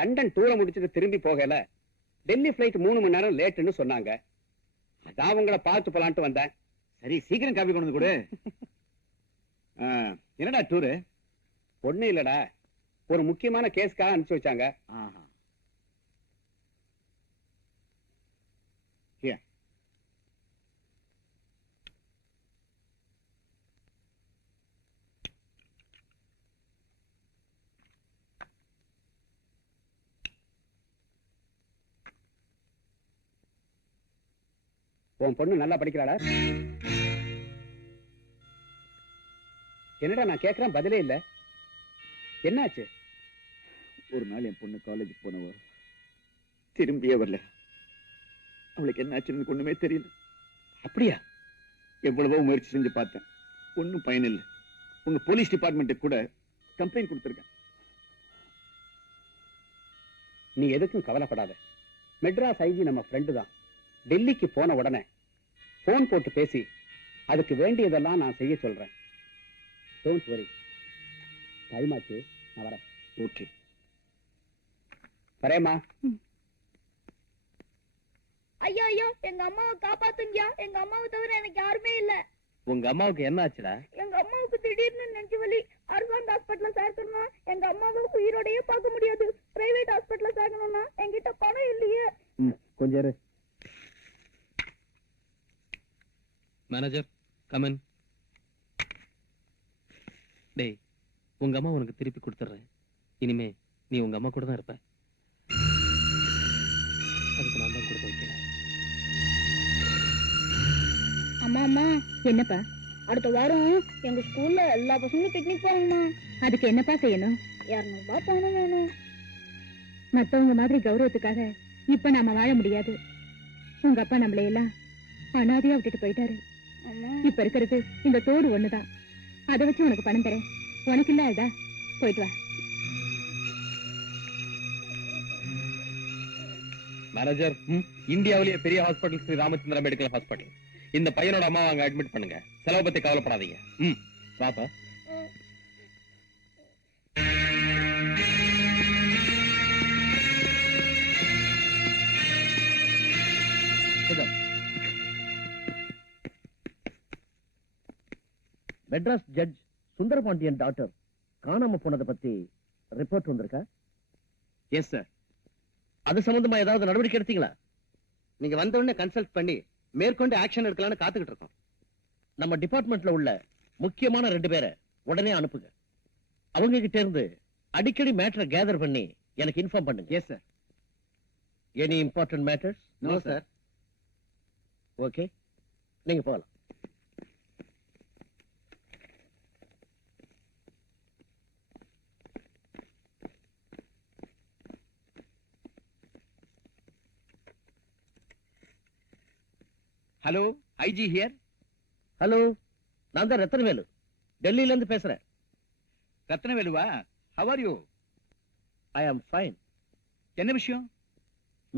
லண்டன் டூரை முடிச்சுட்டு திரும்பி போகல. டெல்லி பிளைட் 3 மணி நேரம் லேட்டுன்னு சொன்னாங்க. அதான் உங்களை பார்த்து போலான்ட்டு வந்தேன். சரி, சீக்கிரம் காப்பி கொண்டு வந்து கொடு. என்னடா டூரு? ஒண்ணு இல்லடா, ஒரு முக்கியமான கேஸ்க்காக அனுப்பிச்சு வச்சாங்க. உன் பொண்ணு நல்லா படிக்கிறாளா? என்னடா நான் கேட்கிறேன், பதிலே இல்ல. என்னாச்சு? ஒரு நாள் என் பொண்ணு காலேஜுக்கு போனவ திரும்பியே வரல. அவளுக்கு என்னாச்சுன்னு ஒண்ணுமே தெரியல. அப்படியா? எவ்வளவோ முயற்சி செஞ்சு பார்த்தேன், ஒன்னும் பயன் இல்லை. உங்க போலீஸ் டிபார்ட்மெண்ட்டுக்கு கூட கம்ப்ளைண்ட் கொடுத்திருக்கேன். நீ எதுக்கும் கவலைப்படாத. மெட்ராஸ் ஐஜி நம்ம ஃப்ரெண்டு தான். டெல்லிக்கு போன உடனே போன் போட்டு பேசி அதுக்கு வேண்டியதெல்லாம் நான் செய்ய சொல்றேன். Don't worry. டைம் ஆச்சு, நான் வரேன். ஓகே, வரேம்மா. ஐயோ ஐயோ, எங்க அம்மாவை காப்பாத்துங்கயா. எங்க அம்மாவை தவிர எனக்கு யாருமே இல்ல. உங்க அம்மாவுக்கு என்ன ஆச்சுடா? எங்க அம்மாவுக்கு திடீர்னு நெஞ்சு வலி. அரசாங்க ஹாஸ்பிட்டல்ல சேர்க்கணும்னா எங்க அம்மாவை உயிரோடயே பார்க்க முடியாது. பிரைவேட் ஹாஸ்பிட்டல்ல சேர்க்கணும்னா என்கிட்ட பணம் இல்லையே. கொஞ்சம் இரு. Manager, come in. டேய், உங்க அம்மா உனக்கு திருப்பி கொடுத்துறேன். இனிமே நீ உங்க அம்மா கூட தான் இருப்ப. அதுக்கு நான் தான் கொடுத்து வைக்கிறேன். அம்மா அம்மா, என்னப்பா? அடுத்த வாரம் எங்க ஸ்கூல்ல எல்லா பசங்களும் பிக்னிக் போறாங்கம்மா. அதுக்கு என்னப்பா செய்யணும்? 200 ரூபாய் பணம் வேணும். மத்தவங்க மாதிரி கௌரவத்துக்காக இப்ப நாம வாழ முடியாது. உங்க அப்பா நம்மளை எல்லாம் அனாதையா விட்டுட்டு போயிட்டாரு. இப்ப இருக்கிறது இந்த தோடு ஒண்ணுதான். அதை வச்சு உனக்கு பணம் தரேன். உனக்கு இல்ல அதா, போயிட்டு வா. மேனேஜர், இந்தியாவிலேயே பெரிய hospital Sri Ramachandra medical hospital. இந்த பையனோட அம்மா அங்க அட்மிட் பண்ணுங்க. செலவு பத்தி கவலைப்படாதீங்க. வாப்பா. மெட்ராஸ் ஜட்ஜ் சுந்தரபாண்டியன் டாக்டர் காணாம போனதை பத்தி ரிப்போர்ட் வந்திருக்கா? Yes sir. அது சம்பந்தமா ஏதாவது நடவடிக்கை எடுத்தீங்களா? நீங்க வந்த உடனே கன்சல்ட் பண்ணி மேற்கொண்டு ஆக்ஷன் எடுக்கலாம்னு காத்துக்கிட்டு இருக்கோம். நம்ம டிபார்ட்மெண்ட்ல உள்ள முக்கியமான 2 பேரை உடனே அனுப்புங்க. அவங்க கிட்ட இருந்து அடிக்கடி மேட்டரை கேதர் பண்ணி எனக்கு இன்ஃபார்ம் பண்ணுங்க. Yes sir. Any important matters? No sir. Okay, நீங்க போகலாம். Hello, IG here. ஹலோ, நான் தான் ரத்னவேலு, டெல்லியில இருந்து பேசுறேன். ரத்னவேலுவா? How are you? I am fine. என்ன விஷயம்?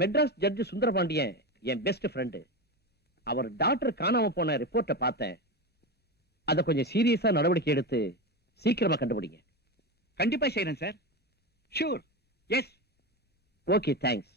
மெட்ராஸ் ஜட்ஜ் சுந்தரபாண்டியன் என் பெஸ்ட் ஃப்ரெண்டு. அவர் டாக்டர் காணாம போன ரிப்போர்ட்டை பார்த்தேன். அதை கொஞ்சம் சீரியஸா நடவடிக்கை எடுத்து சீக்கிரமா கண்டுபிடிங்க. கண்டிப்பா செய்யறேன் sir. Sure. Yes. Okay, thanks.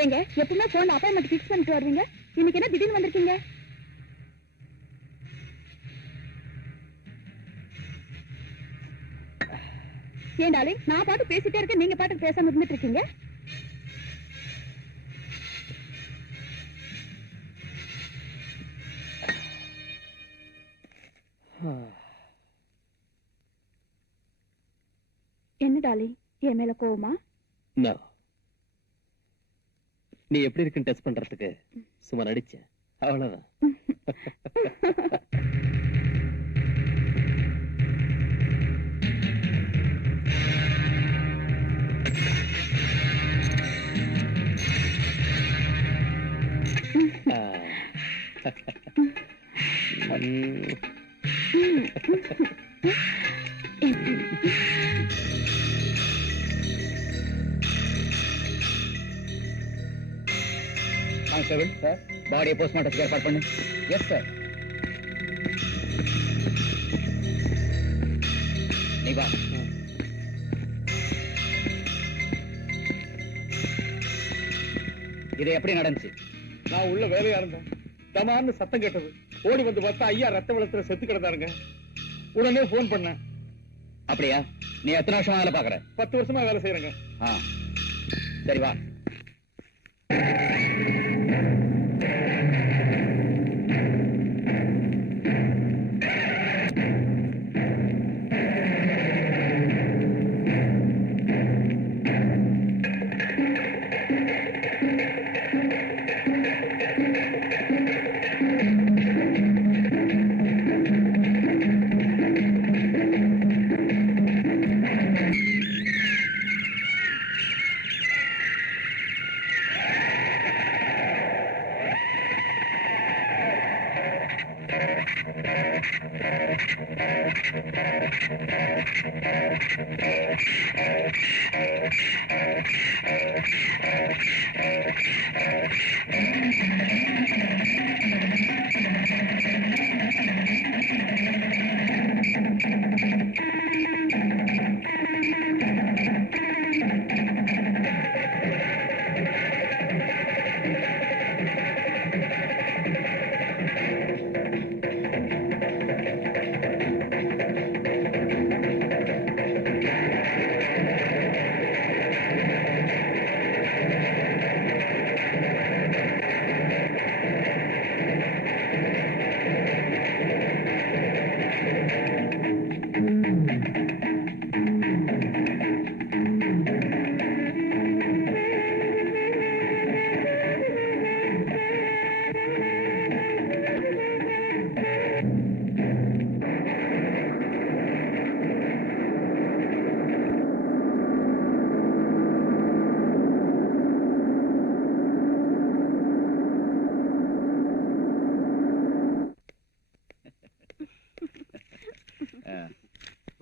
ஏங்க எப்பவுமே போன்ல அப்பாயின்மெண்ட் ஃபிக்ஸ் பண்ணிட்டு வருவீங்க, இன்னைக்கு என்ன திடீர்னு வந்திருக்கீங்க? ஏன் டார்லிங், நான் பாட்டு பேசிட்டே இருக்கேன், நீங்க பாட்டுக்கு பேசாம இருந்துட்டு இருக்கீங்க. என்ன டார்லிங், என் மேல கோவமா? No. நீ எப்படி இருக்குன்னு டெஸ்ட் பண்றதுக்கு சும்மா நடிச்சேன், அவ்வளவுதான். கான்ஸ்டபிள் சார், பாடியை போஸ்ட்மார்ட்டத்துக்கு ஏற்பாடு பண்ணு. Yes sir. நீ வா. இது எப்படி நடந்துச்சு? நான் உள்ள வேலையா இருந்தேன். தமான்னு சத்தம் கேட்டது. ஓடி வந்து பார்த்தா ஐயா ரத்த வெள்ளத்துல செத்து கிடந்தாருங்க. உடனே போன் பண்ணேன். அப்படியா? நீ எத்தனை வருஷமா வேலை பாக்குற? 10 வருஷமா வேலை செய்யறேங்க. சரி வா.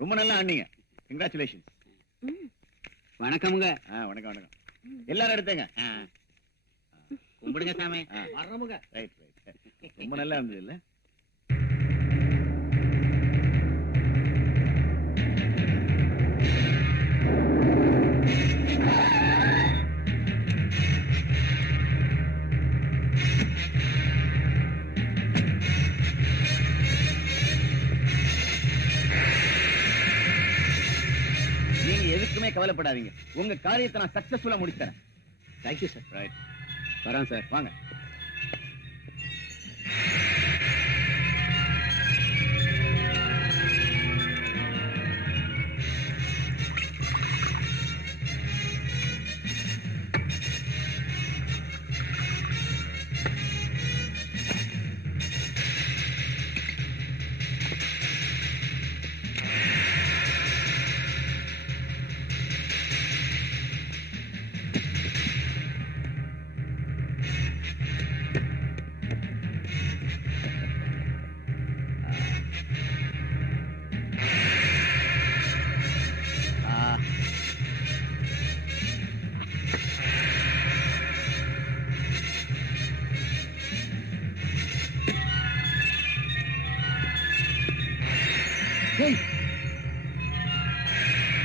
ரொம்ப நல்லா ஆனீங்க. கங்க்ராச்சுலேஷன்ஸ். வணக்கமுங்க. வணக்கம் வணக்கம். எல்லாரும் எடுத்தேங்க. கும்பிடுங்க சாமி. வர்றமுங்க. Right right. ரொம்ப நல்லா இருந்தது இல்ல? நீங்க எதுக்குமே கவலைப்படாதீங்க. உங்க காரியத்தை நான் சக்சஸ்ஃபுல்லா முடித்தேன். Thank you sir. ரைட். வரேன் சார். வாங்க.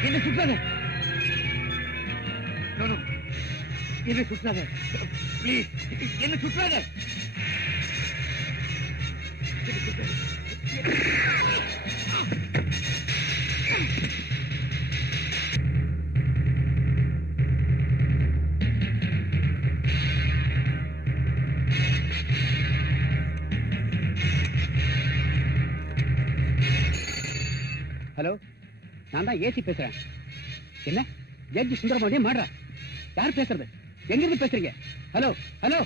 என்ன சுற்றாத, என்ன சுற்றாத, ப்ளீஸ் என்ன சுற்றாத. ஹலோ, நான் தான் ஏசி பேசுறேன். என்ன ஜட்ஜி சுந்தரமாடியே மாடுறா? யார் பேசுறது? எங்க இருந்து பேசுறீங்க? Hello hello.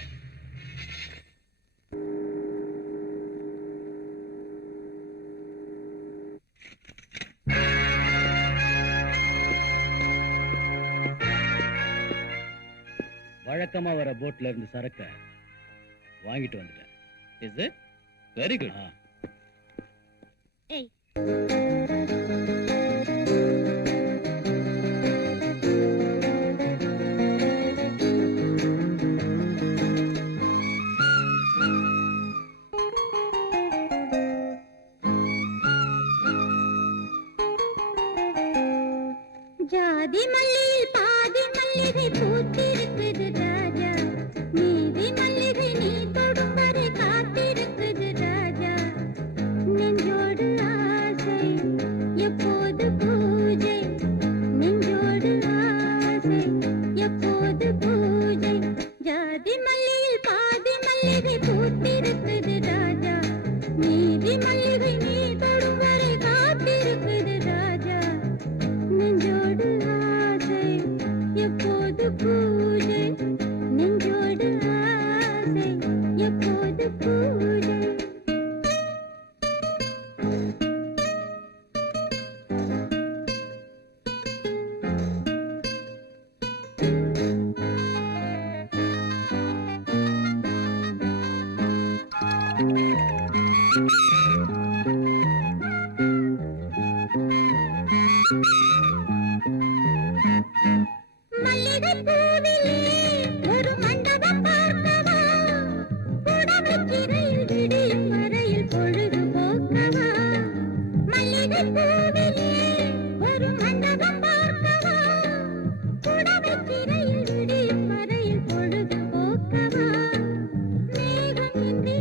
வழக்கமா வர போட்ல இருந்து சரக்க வாங்கிட்டு வந்துட்டேன். Is it very good. ஏய், ஜாதி மல்லியில் பாதி மல்லிகை பூத்திருக்குது ராஜா, நீதி மல்லிகை நீ தொடும் வரை காத்திருக்குது ராஜா. நெஞ்சோடு ஆசை எப்போது பூஜை, நெஞ்சோடு ஆசை எப்போது பூஜை. ஜாதி மல்லியில் பாதி மல்லிகை பூத்திருக்குது ராஜா, நீதி மல்லிகை நீ தொடும் வரை காத்திருக்குது ராஜா. நெஞ்சோடு ஆசை எப்போது பூஜை, நெஞ்சோடு ஆசை எப்போது பூஜை. மல்லிகை பூவிலே ஒரு மண்டபம் பார்க்கவா, புடவைச்சிறையில் விடியும் வரையில் பொழுது போக்கவா. மல்லிகை பூவிலே ஒரு மண்டபம் பார்க்கவா, புடவைச்சிறையில் விடியும் வரையில் பொழுது போக்கவா. மேகமின்றி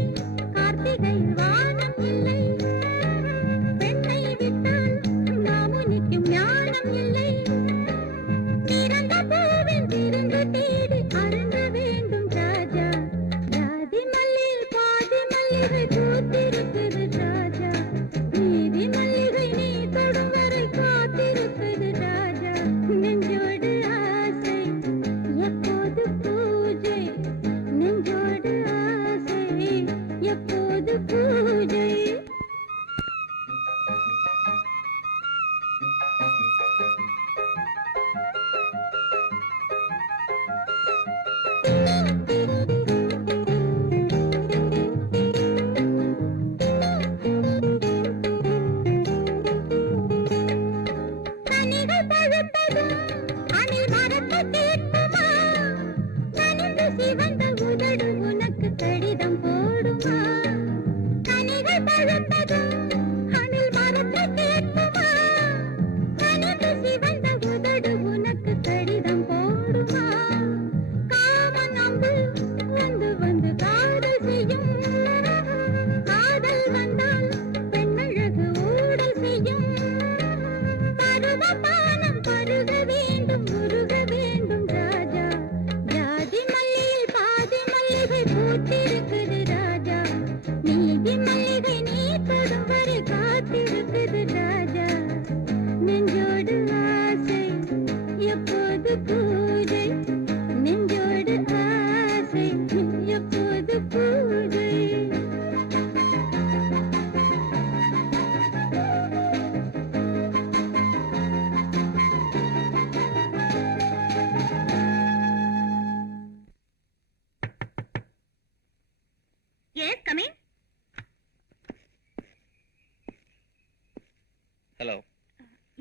கார்த்திகையில் வானம் இல்லை, பெண்ணை விட்டால் மாமுனிக்கும் ஞானம் இல்லை. திறந்த பூவில் திருந்து தேடி அருந்த வேண்டும் ராஜா, ஜாதி மல்லியில் பாதி மல்லிகை பூத்திருக்குது ராஜா, நீதி மல்லிகை நீ தொடும் வரை காத்திருக்குது ராஜா. நெஞ்சோடு ஆசை எப்போது பூஜை, நெஞ்சோடு ஆசை எப்போது பூஜை.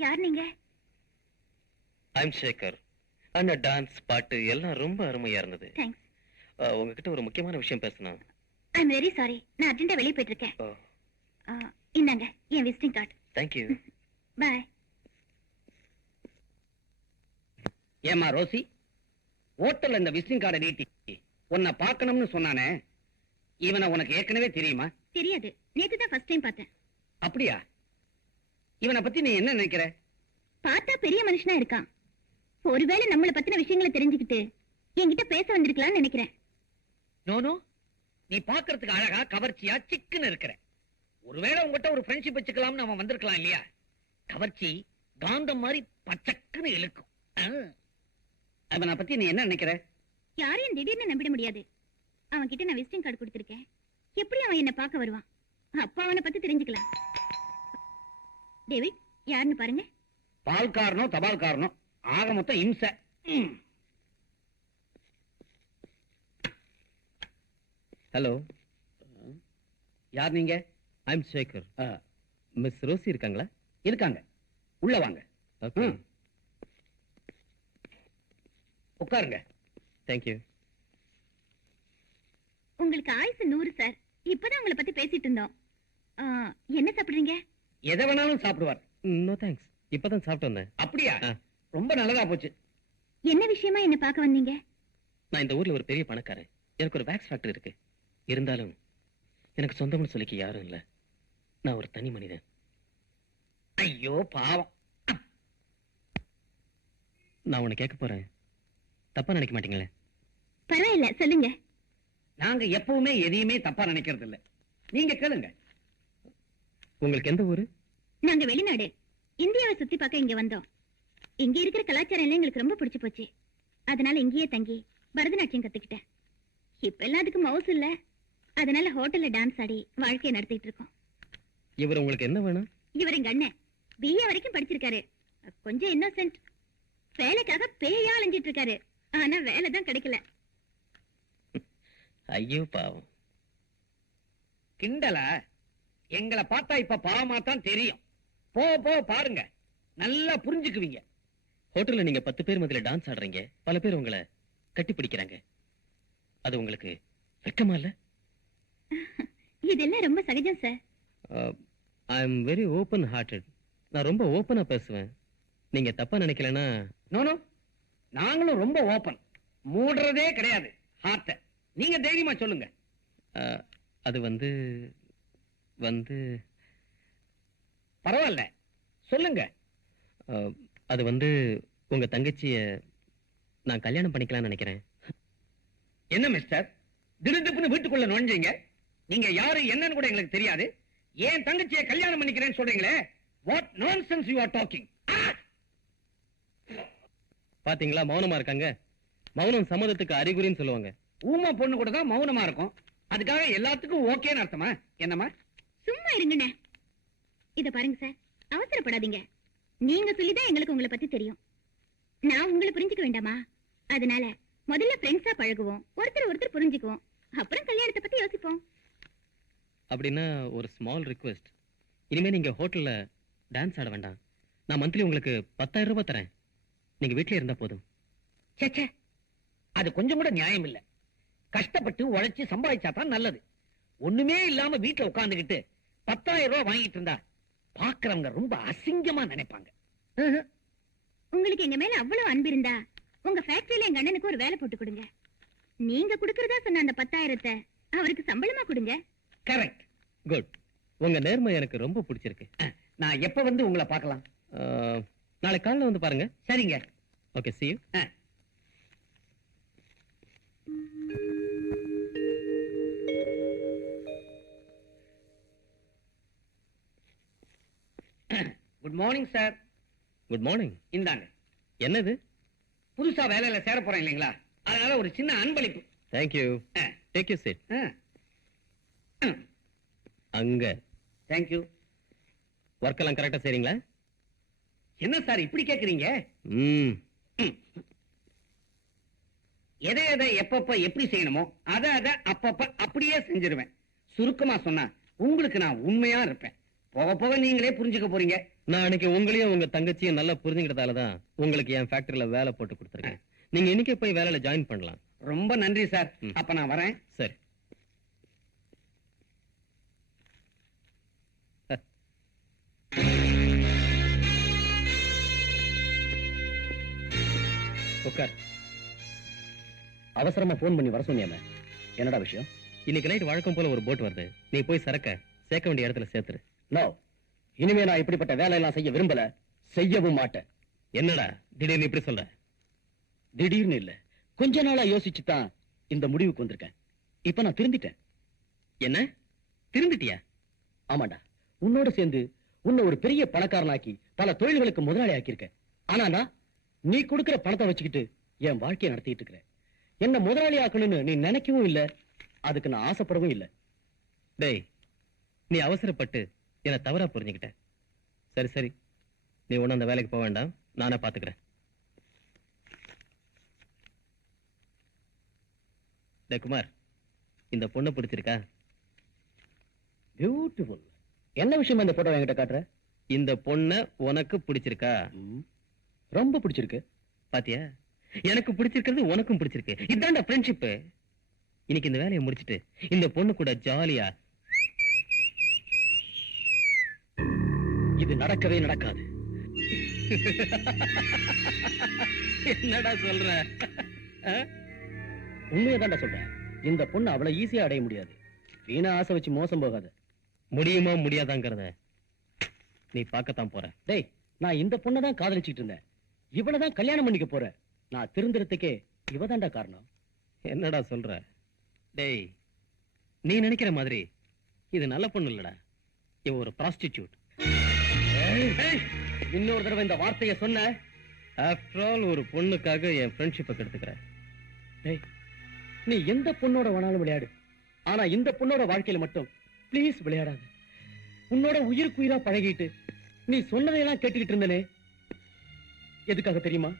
யார் நீங்க? ஐம் சேகர். அந்த டான்ஸ் பாட்டு எல்லாம் ரொம்ப அருமையா இருந்தது. தேங்க்ஸ். உங்ககிட்ட ஒரு முக்கியமான விஷயம் பேசணும். I am very sorry. நான் அர்ஜென்ட்டா வெளியே போயிட்டு இருக்கேன். இந்தாங்க என் விசிட்டிங் கார்டு. தேங்க்யூ. பை. ஏமா ரோசி, ஹோட்டல்ல இந்த விசிட்டிங் கார்டை நீட்டி உன்னை பார்க்கணும்னு சொன்னானே, இவனை உனக்கு ஏற்கனவே தெரியுமா? தெரியாது. நேத்து தான் ஃபர்ஸ்ட் டைம் பார்த்தேன். அப்படியா? இவனை பத்தி நீ என்ன நினைக்கிற? பார்த்தா பெரிய மனுஷனா இருக்கான். ஒருவேளை நம்மள பத்தின விஷயங்களை தெரிஞ்சுக்கிட்டு என்கிட்ட பேச வந்திருக்கலாம்னு நினைக்கிறேன். நோனோ, நீ பாக்குறதுக்கு அழகா கவர்ச்சியா சிக்குன்னு இருக்கிற. ஒருவேளை உங்ககிட்ட ஒரு ஃப்ரெண்ட்ஷிப் வச்சுக்கலாம்னு அவன் வந்திருக்கலாம் இல்லையா? கவர்ச்சி காந்தம் மாதிரி பச்சக்குன்னு இழுக்கும். அவனை பத்தி நீ என்ன நினைக்கிற? யாரையும் திடீர்னு நம்பிட முடியாது. அவன் கிட்ட நான் விசிட்டிங் கார்டு கொடுத்திருக்கேன். எப்படி அவன் என்ன பார்க்க வருவான்? அப்பா அவனை பத்தி தெரிஞ்சுக்கலாம். டேவிட் யாருன்னு பாருங்க. பால்காரனோ தபால்காரனோ, ஆக மொத்தம் இம்சை. ஹலோ, யார் நீங்க? ஐம் சேகர். மிஸ் ரோசி இருக்காங்களா? இருக்காங்க, உள்ள வாங்க. ஓகே, உட்காருங்க. தேங்க்யூ. உங்களுக்கு ஆயுசு 100 சார். இப்பதான் உங்களை பத்தி பேசிட்டு இருந்தோம். என்ன சாப்பிடுறீங்க? எதை வேணாலும் சாப்பிடுவார். நோ தேங்க்ஸ், இப்பதான் சாப்பிட்டு வந்தேன். அப்படியா? ரொம்ப நல்லதா போச்சு. என்ன விஷயமா என்ன பார்க்க வந்தீங்க? நான் இந்த ஊர்ல ஒரு பெரிய பணக்காரன். எனக்கு ஒரு வேக்ஸ் ஃபேக்டரி இருக்கு. இருந்தாலும் எனக்கு சொந்தம்னு சொல்லிக்க யாரும் இல்ல. நான் ஒரு தனி மனிதன். ஐயோ பாவம். நான் உன்னை கேட்க போறேன், தப்பா நினைக்க மாட்டீங்களே? பரவாயில்ல, சொல்லுங்க. நாங்க எப்பவுமே எதையுமே தப்பா நினைக்கிறது இல்ல. நீங்க கேளுங்க. உங்களுக்கு எந்த ஊரு? நாங்க வெளிநாடு. இந்தியாவை சுத்தி பார்க்க இங்க வந்தோம். இங்க இருக்கிற கலாச்சாரம் எல்லாம் எங்களுக்கு ரொம்ப பிடிச்சு போச்சு. அதனால இங்கேயே தங்கி பரதநாட்டியம் கத்துக்கிட்டேன். இப்ப எல்லாத்துக்கும் மவுஸ் இல்ல. அதனால ஹோட்டல்ல டான்ஸ் ஆடி வாழ்க்கையை நடத்திட்டு இருக்கோம். இவர் உங்களுக்கு என்ன வேணும்? இவர் எங்க அண்ணன். BA வரைக்கும் படிச்சிருக்காரு. கொஞ்சம் இன்னோசென்ட். வேலைக்காக பேயா அலைஞ்சிட்டு இருக்காரு. ஆனா வேலை தான் கிடைக்கல. ஐயோ பாவம். கிண்டலா? எங்களை பார்த்தா இப்ப பாவமா தான் தெரியும். போ போ பாருங்க, நல்லா புரிஞ்சுக்குவீங்க. ஹோட்டல்ல நீங்க 10 பேர் மத்தியில டான்ஸ் ஆடுறீங்க. பல பேர் உங்களை கட்டி பிடிக்கிறாங்க. அது உங்களுக்கு வெட்கமா இல்ல? இதெல்லாம் ரொம்ப சகஜம் sir. I am very open hearted. நான் ரொம்ப ஓபனா பேசுவேன். நீங்க தப்பா நினைக்கலனா? நோனோ, நாங்களும் ரொம்ப ஓபன். மூடுறதே கிடையாது ஹார்ட்ட. நீங்க தைரியமா சொல்லுங்க. அது வந்து பரவாயில்ல, சொல்லுங்க. அது வந்து உங்க தங்கச்சிய நான் கல்யாணம் பண்ணிக்கலாம்னு நினைக்கிறேன். என்ன மிஸ்டர், திடுதிப்புன்னு வீட்டுக்குள்ள நுழைஞ்சீங்க? நீங்க யாரு என்னன்னு கூட எங்களுக்கு தெரியாது. ஏன் தங்கச்சியை கல்யாணம் பண்ணிக்கிறேன்னு சொல்றீங்களே? What nonsense you are talking? பாத்தீங்களா, மௌனமா இருக்காங்க. மௌனம் சம்மதத்துக்கு அறிகுறின்னு சொல்லுவாங்க. ஊமா பொண்ணு கூட தான் மௌனமா இருக்கும். அதுக்காக எல்லாத்துக்கும் ஓகேன்னு அர்த்தமா? என்னமா? சும்மா இருங்கண்ணே. இத பாருங்க சார், அவசரப்படாதீங்க. நீங்க சொல்லிதான் எங்களுக்கு உங்களை பத்தி தெரியும். நான் உங்களை புரிஞ்சுக்க வேண்டாமா? அதனால முதல்ல ஃப்ரெண்ட்ஸா பழகுவோம், ஒருத்தர் புரிஞ்சுக்குவோம், அப்புறம் கல்யாணத்தை பத்தி யோசிப்போம். அப்படின்னா ஒரு ஸ்மால் ரிக்வெஸ்ட். இனிமே நீங்க ஹோட்டல்ல டான்ஸ் ஆட வேண்டாம். நான் மந்த்லி உங்களுக்கு 10,000 ரூபாய் தரேன். நீங்க வீட்லயே இருந்தா போதும். சேச்சே, அது கொஞ்சம் கூட நியாயம் இல்ல. கஷ்டப்பட்டு உழைச்சு சம்பாதிச்சா தான் நல்லது. ஒண்ணுமே இல்லாம வீட்டுல உட்கார்ந்துகிட்டு 10,000 ரூபாய் வாங்கிட்டு இருந்தா பாக்குறவங்க ரொம்ப அசிங்கமா நினைப்பாங்க. உங்களுக்கு எங்க மேல அவ்வளவு அன்பு இருந்தா உங்க ஃபேக்டரியில எங்க அண்ணனுக்கு ஒரு வேலை போட்டு கொடுங்க. நீங்க கொடுக்கறதா சொன்ன அந்த 10,000 அவருக்கு சம்பளமா கொடுங்க. கரெக்ட். குட். உங்க நேர்மை எனக்கு ரொம்ப பிடிச்சிருக்கு. நான் எப்ப வந்து உங்களை பார்க்கலாம்? நாளை காலையில வந்து பாருங்க. சரிங்க. Okay, see you. Good morning sir. Good morning. இந்தாங்க. என்னது? புதுசா வேலையில சேர போறேன் இல்லைங்களா, அதனால ஒரு சின்ன அன்பளிப்பு. Thank you. Take you sit. அங்க. Thank you. ஒர்க் எல்லாம் கரெக்டா செய்றீங்களா? என்ன சார் இப்படி கேக்குறீங்க? எதை எதை எப்பப்ப எப்படி செய்யணுமோ அதை அப்பப்ப அப்படியே செஞ்சிருவேன். சுருக்கமா சொன்னா உங்களுக்கு நான் உண்மையா இருப்பேன். போக போக நீங்களே புரிஞ்சுக்க போறீங்க. நான் அன்னைக்கு உங்களையும் உங்க தங்கச்சியும் நல்லா புரிஞ்சுக்கிட்டதாலதான் உங்களுக்கு என் ஃபேக்டரியில வேலை போட்டு கொடுத்துருக்கேன். நீங்க இன்னைக்கே போய் வேலையில ஜாயின் பண்ணலாம். ரொம்ப நன்றி சார். ம். அப்ப நான் வரேன். சரி. உட்கார். அவசரமா போன் பண்ணி வர சொன்னியாமே, என்னடா விஷயம்? இன்னைக்கு நைட் வழக்கம் போல ஒரு போட் வருது. நீ போய் சரக்க சேர்க்க வேண்டிய இடத்துல சேர்த்துரு. நோ, இனிமே நான் இப்படிப்பட்ட வேலையெல்லாம் செய்ய விரும்பல, செய்யவும் மாட்டேன். என்னடா திடீர்னு இப்படி சொல்ற? திடீர்னு இல்ல, கொஞ்ச நாளா யோசிச்சு தான் இந்த முடிவுக்கு வந்திருக்கேன். இப்ப நான் திருந்திட்டேன். என்ன திரும்பிட்டியா? ஆமாண்டா, உன்னோட சேர்ந்து உன்னை ஒரு பெரிய பணக்காரனாக்கி பல தொழில்களுக்கு முதலாளி ஆக்கியிருக்கேன். ஆனா நான் நீ கொடுக்கிற பணத்தை வச்சுக்கிட்டு என் வாழ்க்கையை நடத்திட்டு இருக்கிறேன். என்ன முதலாளி ஆக்கணும்னு நீ நினைக்கவும் இல்ல, அதுக்கு நான் ஆசைப்படவும் இல்ல. டேய், நீ அவசரப்பட்டு என்ன தவறா புரிஞ்சுக்கிட்ட. சரி சரி, நீ ஒண்ணு அந்த வேலைக்கு போக வேண்டாம், நானே பாத்துக்கிறேன். டேய் குமார், இந்த பொண்ணு பிடிச்சிருக்கா? பியூட்டிஃபுல். என்ன விஷயம் இந்த போட்டோ என்கிட்ட காட்டுற? இந்த பொண்ண உனக்கு பிடிச்சிருக்கா? ரொம்ப பிடிச்சிருக்கு. பாத்தியா, எனக்கு பிடிச்சிருக்கிறது உனக்கும் பிடிச்சிருக்கு. இதான்டா ஃப்ரெண்ட்ஷிப். இன்னைக்கு இந்த வேலையை முடிச்சிட்டு இந்த பொண்ணு கூட ஜாலியா. இது நடக்கவே நடக்காது. என்னடா சொல்ற? உண்மையதான்டா சொல்றேன். இந்த பொண்ணு அவ்வளவு ஈஸியா அடைய முடியாது. வீணா ஆசை வச்சு மோசம் போகாது. முடியுமா முடியாதாங்கிறத நீ பார்க்கத்தான் போற. டேய், நான் இந்த பொண்ணை தான் காதலிச்சுட்டு இருந்தேன். இவளதான் கல்யாணம் பண்ணிக்க போறேன். நான் திருந்துறதுக்கே இவதான்டா காரணம். என்னடா சொல்ற? டேய், நீ நினைக்கிற மாதிரி இது நல்ல பொண்ணு இல்லடா. இவ ஒரு ப்ராஸ்டிடியூட். இன்னொரு தடவை இந்த வார்த்தையை சொன்ன, ஆஃப்டர் ஆல் ஒரு பொண்ணுக்காக என் ஃப்ரெண்ட்ஷிப்பை கெடுத்துக்கிற. டேய், நீ எந்த பொண்ணோட வேணாலும் விளையாடு, ஆனா இந்த பொண்ணோட வாழ்க்கையில மட்டும் ப்ளீஸ் விளையாடாத. உன்னோட உயிருக்கு உயிரா பழகிட்டு நீ சொன்னதையெல்லாம் கேட்டுக்கிட்டு இருந்தனே, எதுக்காக தெரியுமா?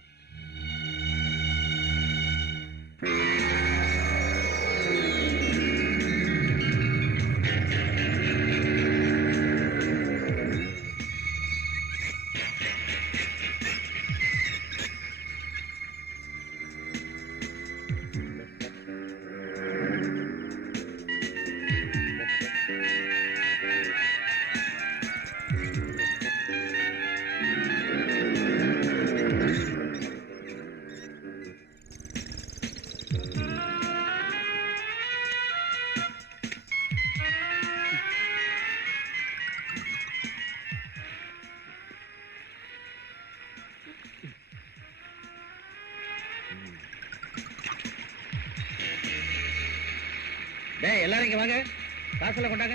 டேய், எல்லாரும் இங்க வாங்க. காசுல கொண்டாங்க.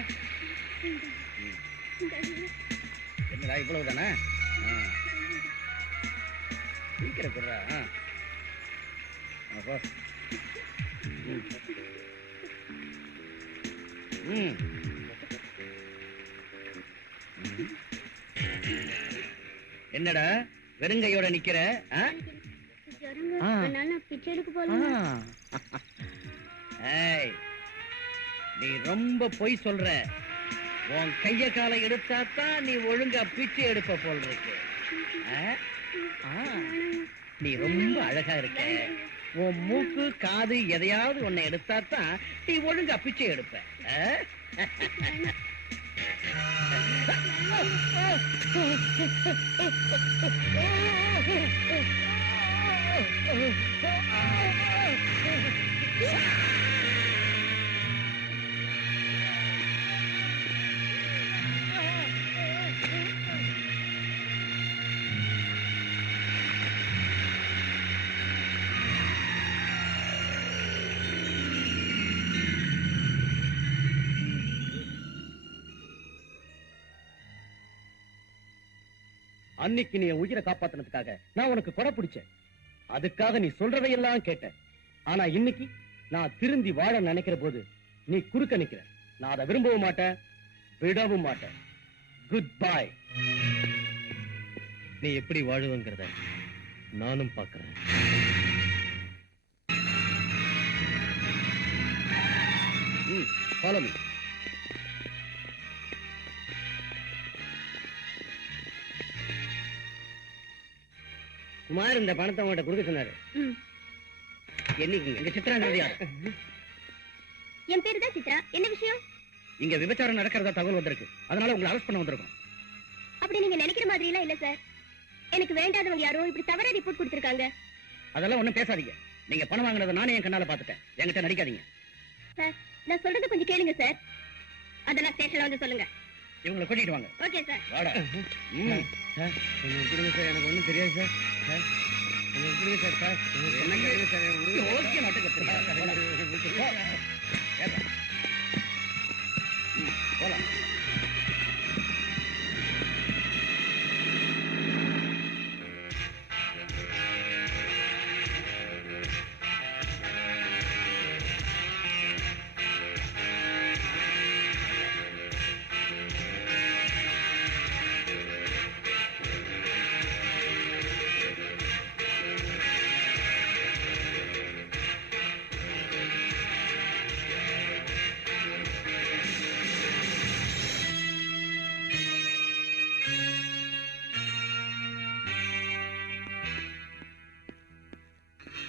என்னடா இவ்வளவு தானே? சீக்கிரம் கொடுறா. அப்போ என்னடா வெறுங்கையோட நிக்கிற? ஏய், நீ ரொம்ப பொய் சொல்ற. உன் கைய காலை எடுத்தாத்தான் நீ ஒழுங்கா பிச்சை எடுப்ப போல் இருக்கு. நீ ரொம்ப அழகா இருக்க. உன் மூக்கு காது எதையாவது உன்னை எடுத்தாத்தான் நீ ஒழுங்கா பிச்சை எடுப்ப. அன்னைக்கு நீ என் உயிரை காப்பாத்தினதுக்காக நான் உனக்கு கொடை பிடிச்சேன். அதுக்காக நீ சொல்றதையெல்லாம் கேட்டேன். ஆனா இன்னைக்கு நான் திருந்தி வாழ நினைக்கிற போது நீ குறுக்க நிக்கிற. நான் அதை விரும்பவும் மாட்டேன், விடவும் மாட்டேன். Good bye. நீ எப்படி வாழுவங்கிறத நானும் பார்க்கிறேன். Follow me. குமார் இந்த பணத்தை உங்கள்கிட்ட கொடுக்க சொன்னாரு. ம். என்னைக்கு எங்க சித்ராங்கிறது யார்? என் பேரு தான் சித்ரா. என்ன விஷயம்? இங்க விபச்சாரம் நடக்கிறதா தகவல் வந்திருக்கு. அதனால உங்களை அரெஸ்ட் பண்ண வந்திருக்கோம். அப்படி நீங்க நினைக்கிற மாதிரி எல்லாம் இல்ல சார். எனக்கு வேண்டாதவங்க யாரோ இப்படி தவறா ரிப்போர்ட் கொடுத்திருக்காங்க. அதெல்லாம் ஒண்ணும் பேசாதீங்க. நீங்க பணம் வாங்கினதை நானே என் கண்ணால பாத்துட்டேன். என்கிட்ட நடிக்காதீங்க. சார், நான் சொல்றது கொஞ்சம் கேளுங்க சார். அதெல்லாம் ஸ்டேஷன்ல வந்து சொல்லுங்க. இவங்களை கூட்டிட்டு வாங்க. Okay sir. வாடா. சார், கொஞ்சம் விட்டுருங்க சார். எனக்கு ஒண்ணும் தெரியாது சார். சார், கொஞ்சம் விட்டுருங்க சார். சார், என்ன கேளுங்க சார். ஓகே, நாட்டுக்கு போலாம்.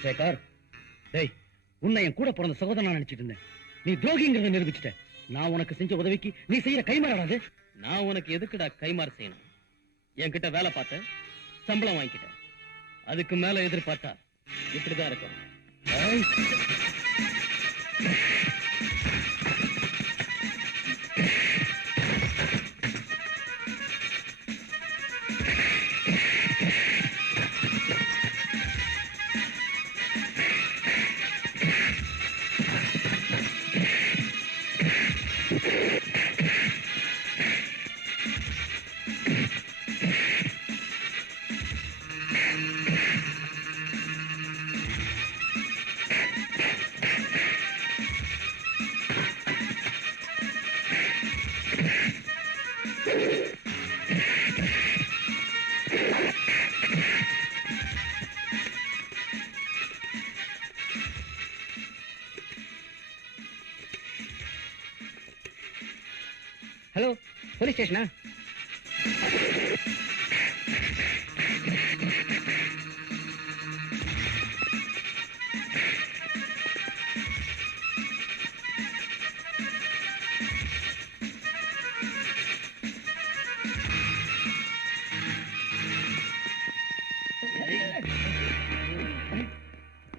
சேகர், டேய், உன்னை என் கூட பிறந்த சகோதரனா நினைச்சிட்டு இருந்தேன். நீ துரோகிங்கிறத நிரூபிச்சிட்ட. நான் உனக்கு செஞ்ச உதவிக்கு நீ செய்யற கைமாறாது. நான் உனக்கு எதுக்குடா கைமாறு செய்யணும்? என்கிட்ட வேலை பார்த்த, சம்பளம் வாங்கிக்கிட்ட. அதுக்கு மேல எதிர்பார்த்தா இப்படிதான் இருக்கும். ஹலோ, போலீஸ் ஸ்டேஷனா?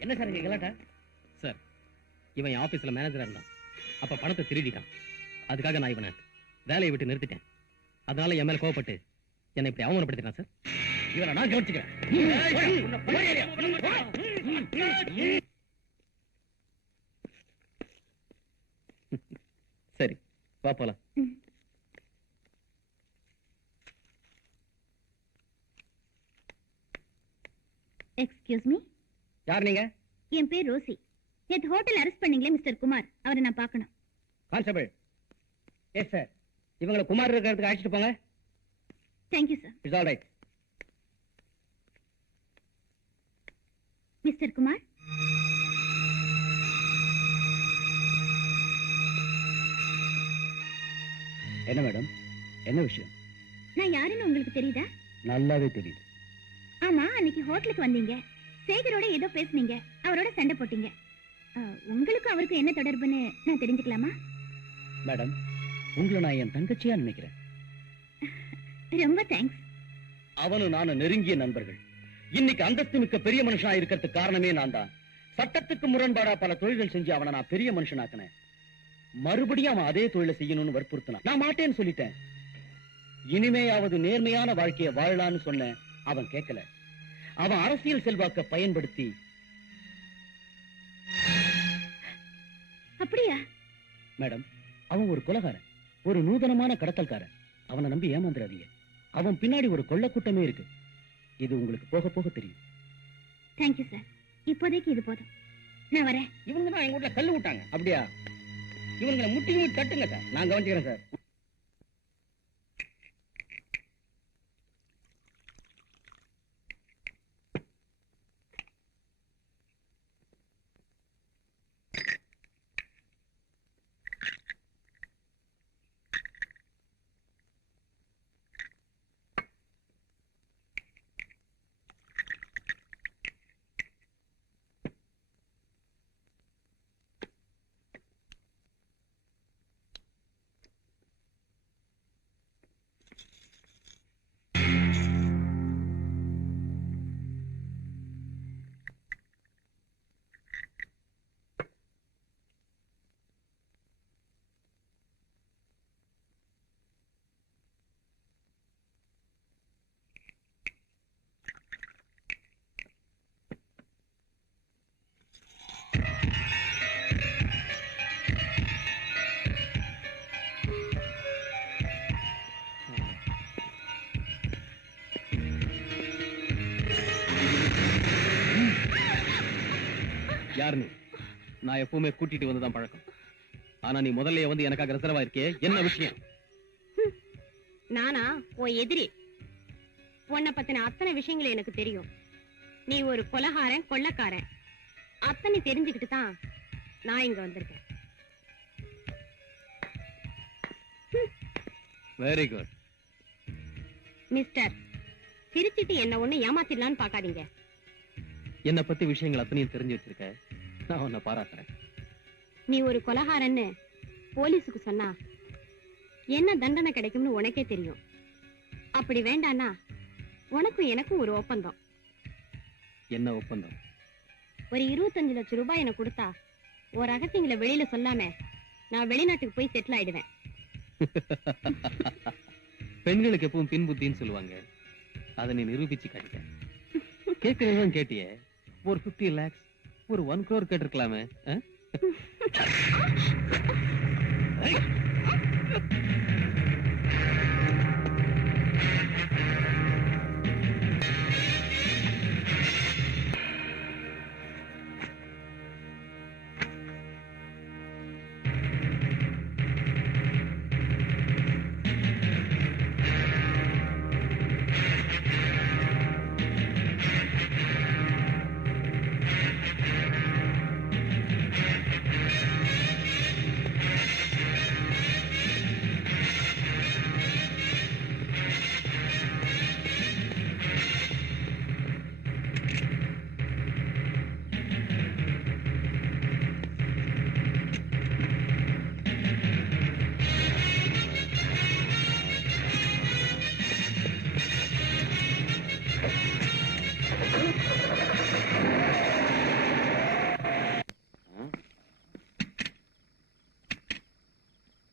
என்ன சார் இங்க கலாட்டா? சார், இவன் என் ஆபீஸ்ல மேனேஜரா இருந்தான். அப்ப பணத்தை திருடிட்டான். அதுக்காக நான் இவனை வேலையை விட்டு நிறுத்திட்டேன். அதனால என் மேல கோவப்பட்டு என்னை இப்படி அவமானப்படுத்தினான் சார். இவனை நான் கவனிச்சுக்கிறேன். சரி, வா போலாம். Excuse me. யார் நீங்க? என் பேர் ரோசி. நேத்து ஹோட்டல் அரெஸ்ட் பண்ணீங்களே மிஸ்டர் குமார், அவரை நான் பார்க்கணும். கான்ஸ்டபிள். Yes sir. இவங்களை குமார் இருக்கிறதுக்கு அழைச்சிட்டு போங்க. Thank you sir. It's all right. Mister Kumar, என்ன மேடம், என்ன விஷயம்? நான் யாருன்னு உங்களுக்கு தெரியுதா? நல்லாவே தெரியுது. ஆமா, அன்னைக்கு ஹோட்டலுக்கு வந்தீங்க. சேகரோட ஏதோ பேசுனீங்க, அவரோட சண்டை போட்டீங்க. உங்களுக்கும் அவருக்கும் என்ன தொடர்புன்னு நான் தெரிஞ்சுக்கலாமா? மேடம், உங்களை நான் என் தங்கச்சியா நினைக்கிறேன். ரொம்ப தேங்க்ஸ். அவனும் நானும் நெருங்கிய நண்பர்கள். இன்னைக்கு அந்தஸ்து மிக்க பெரிய மனுஷனா இருக்கிறதுக்கு காரணமே நான் தான். சட்டத்துக்கு முரண்பாடா பல தொழில்கள் செஞ்சு அவனை நான் பெரிய மனுஷனாக்கினேன். மறுபடியும் அவன் அதே தொழிலை செய்யணும்னு வற்புறுத்தினான். நான் மாட்டேன்னு சொல்லிட்டேன். இனிமேயாவது நேர்மையான வாழ்க்கையை வாழலான்னு சொன்னேன். அவன் கேட்கல. அவன் அரசியல் செல்வாக்க பயன்படுத்தி. அப்படியா? மேடம், அவன் ஒரு கொலைகாரன், ஒரு நூதனமான கடத்தல்காரன். அவனை நம்பி ஏமாந்துடாதீங்க. அவன் பின்னாடி ஒரு கொள்ளக்கூட்டமே இருக்கு. இது உங்களுக்கு போக போக தெரியும். Thank you sir. இப்போதைக்கு இது போதும். நான் வரேன். இவங்க தான் எங்க வீட்டுல கல்லு விட்டாங்க. அப்படியா? இவங்களை முட்டியும் தட்டுங்க சார். நான் கவனிச்சுக்கிறேன் சார். யார் நீ? நான் எப்பவுமே கூட்டிட்டு வந்துதான் பழக்கம். ஆனா நீ முதல்ல வந்து எனக்காக ரிசர்வ் ஆயிருக்கே, என்ன விஷயம்? நானா உன் எதிரி? உன்னை பத்தின அத்தனை விஷயங்கள் எனக்கு தெரியும். நீ ஒரு கொலகாரன், கொள்ளக்காரன், அத்தனை தெரிஞ்சுக்கிட்டு தான் நான் இங்க வந்திருக்கேன். Very good. மிஸ்டர், சிரிச்சிட்டு என்ன ஒண்ணு ஏமாத்திடலான்னு பாக்காதீங்க. என்னை பத்தி விஷயங்கள் அத்தனையும் தெரிஞ்சு வச்சிருக்க, நான் உன்னை பாராட்டுறேன். நீ ஒரு கொலகாரன்னு போலீஸுக்கு சொன்னா என்ன தண்டனை கிடைக்கும்னு உனக்கே தெரியும். அப்படி வேண்டானா உனக்கும் எனக்கும் ஒரு ஒப்பந்தம். என்ன ஒப்பந்தம்? ஒரு 25 லட்சம் ரூபாய் எனக்கு கொடுத்தா ஒரு ரகசியங்களை வெளியில சொல்லாம நான் வெளிநாட்டுக்கு போய் செட்டில் ஆயிடுவேன். பெண்களுக்கு எப்பவும் பின் புத்தின்னு சொல்லுவாங்க, அதை நீ நிரூபிச்சு காட்டிட்ட. கேட்கறதுதான் கேட்டியே, ஒரு 50 lakhs, ஒரு 1 crore கேட்டிருக்கலாமே.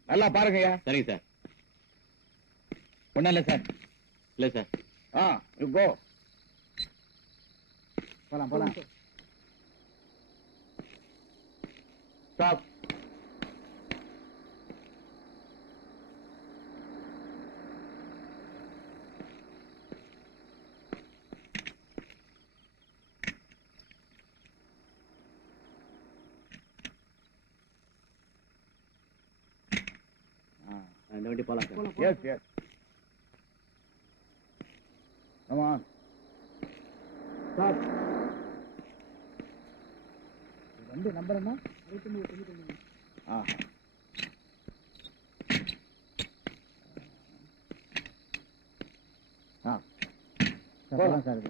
நல்லா பாருங்கய்யா. சரிங்க சார். ஒண்ணும் இல்ல சார். இல்ல சார். You go. போலாம் போலாம். ஸ்டாப். இந்த வண்டி போலாம் sir. Yes yes. Come on. Stop. வண்டி நம்பர் என்ன? 69. போலாம் சார்.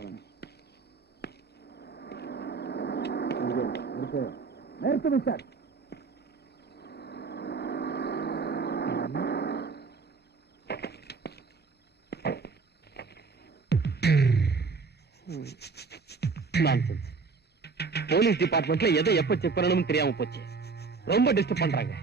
நிறுத்துங்க சார். நான்சென்ஸ். போலீஸ் டிபார்ட்மெண்ட்ல எதை எப்ப செக் பண்ணணும்னு தெரியாம போச்சு. ரொம்ப டிஸ்டர்ப் பண்றாங்க.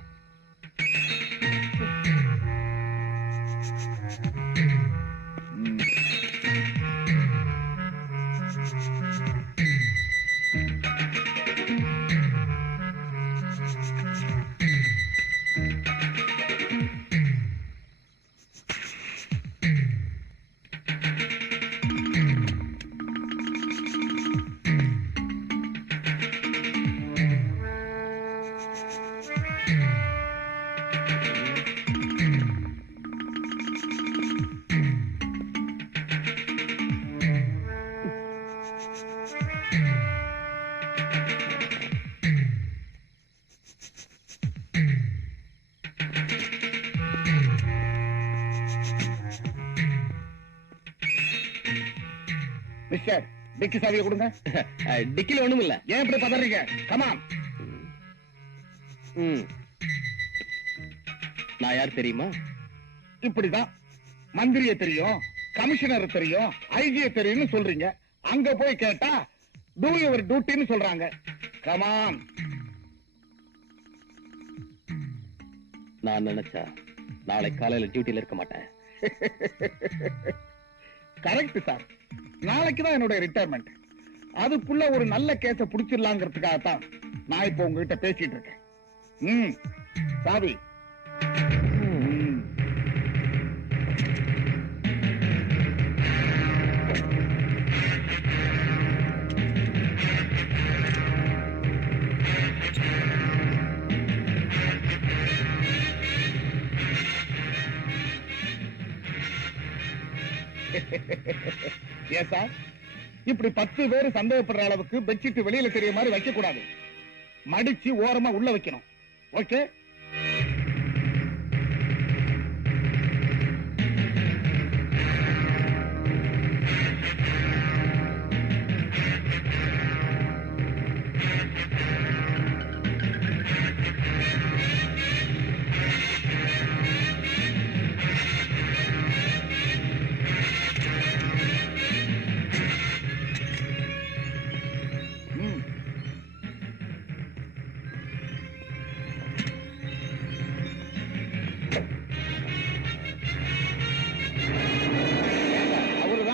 மிஸ்டர், டிக்கி சாவியை கொடுங்க. டிக்கில ஒண்ணும் இல்ல. ஏன் இப்படி பதறீங்க? கமான். நான் யார் தெரியுமா? இப்படிதான் மந்திரிய தெரியும், கமிஷனர் தெரியும், ஐஜியை தெரியும்னு சொல்றீங்க. அங்க போய் கேட்டா டூ யுவர் டியூட்டின்னு சொல்றாங்க. கமான். நான் நினைச்சா நாளை காலையில டியூட்டில இருக்க மாட்டேன். Correct sir. நாளைக்கு தான் என்னோட ரிட்டையர்மெண்ட். அதுக்குள்ள ஒரு நல்ல கேஸ புடிச்சிடலாங்கிறதுக்காகத்தான் நான் இப்ப உங்ககிட்ட பேசிட்டு இருக்கேன். சாவி. சார் இப்படி 10 பேர் சந்தேகப்படுற அளவுக்கு பெட்ஷீட் வெளியில தெரிய மாதிரி வைக்க கூடாது. மடிச்சு ஓரமா உள்ள வைக்கணும். ஓகே?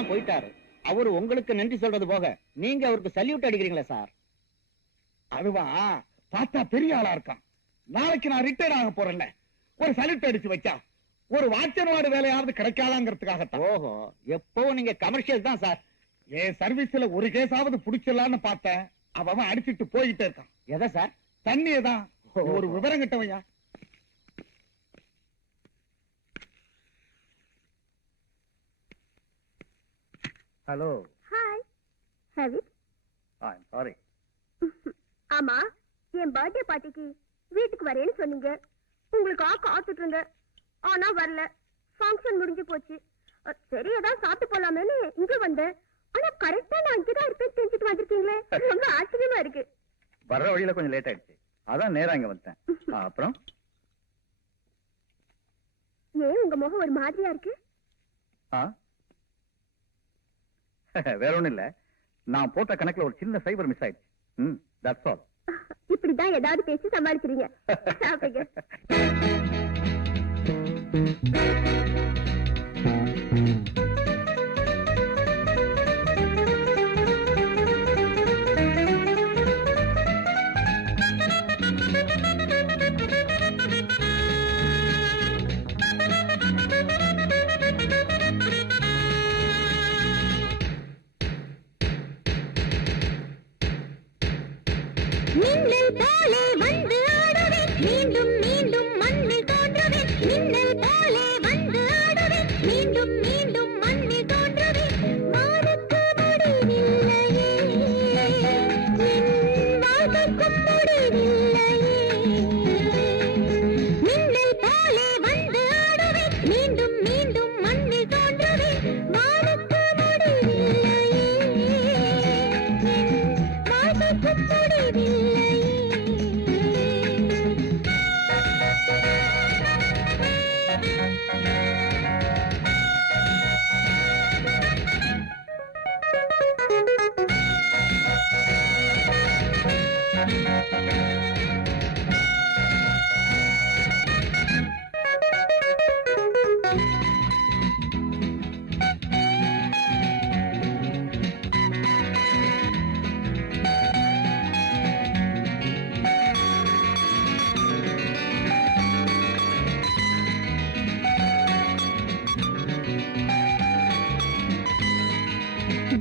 போயிட்டாரு. அவரு உங்களுக்கு நன்றி சொல்றது போக நீங்க அவருக்கு சல்யூட் அடிக்கிறீங்களா சார்? அதுவா பார்த்தா பெரிய ஆளா இருக்கான். நாளைக்கு நான் ரிட்டையர் ஆக போறேன்ல, ஒரு சல்யூட் அடிச்சு வச்சா ஒரு வாட்சன்வாடு வேலையாவது கிடைக்காதாங்கிறதுக்காகத்தான். ஓஹோ, எப்பவும் நீங்க கமர்ஷியல் தான் சார். என் சர்வீஸ்ல ஒரு கேஸாவது புடிச்சிடலான்னு பார்த்தேன். அவன் அடிச்சிட்டு போயிட்டே இருக்கான். எதை சார்? தண்ணியதான். ஒரு விவரம் கிட்டவையா. Hello. Hi. Have it. I'm sorry. ஆமா, என் பர்த்டே பார்ட்டிக்கு வீட்டுக்கு வரேன்னு சொன்னீங்க. உங்களுக்கு காத்துட்டு இருந்தேன். ஆனா வரல. ஃபங்க்ஷன் முடிஞ்சு போச்சு. சரி ஏதாவது சாப்பிட்டு போலாமேன்னு இங்க வந்தேன். ஆனா கரெக்டா நான் இங்கதான் இருப்பேன் தெரிஞ்சுட்டு வந்திருக்கீங்களே. ரொம்ப ஆச்சரியமா இருக்கு. வர்ற வழியில கொஞ்சம் லேட் ஆயிடுச்சு, அதான் நேரா இங்க வந்துட்டேன். அப்புறம் ஏன் உங்க முகம் ஒரு மாதிரியா இருக்கு? வேற ஒண்ணும் இல்ல, நான் போட்ட கணக்குல ஒரு சின்ன சைபர் மிஸ் ஆயிடுச்சு. That's all. இப்படிதான் ஏதாவது பேசி சமாளிக்கிறீங்க. சாப்பிடுங்க. மின்னல் போலே வந்து ஆடுவேன், மீண்டும் மீண்டும் மண்ணில் தோன்றுவேன். மின்னல் போலே வந்து ஆடுவேன், மீண்டும் மீண்டும் மண்ணில் தோன்றுவேன். வானுக்கு முடிவில்லையே, என் வாழ்க்கைக்கும் முடிவில்லையே. மின்னல் போலே வந்து ஆடுவேன், மீண்டும் மீண்டும் மண்ணில் தோன்றுவேன். வானுக்கு முடிவில்லையே, என் வாழ்க்கைக்கும் முடிவில்லையே.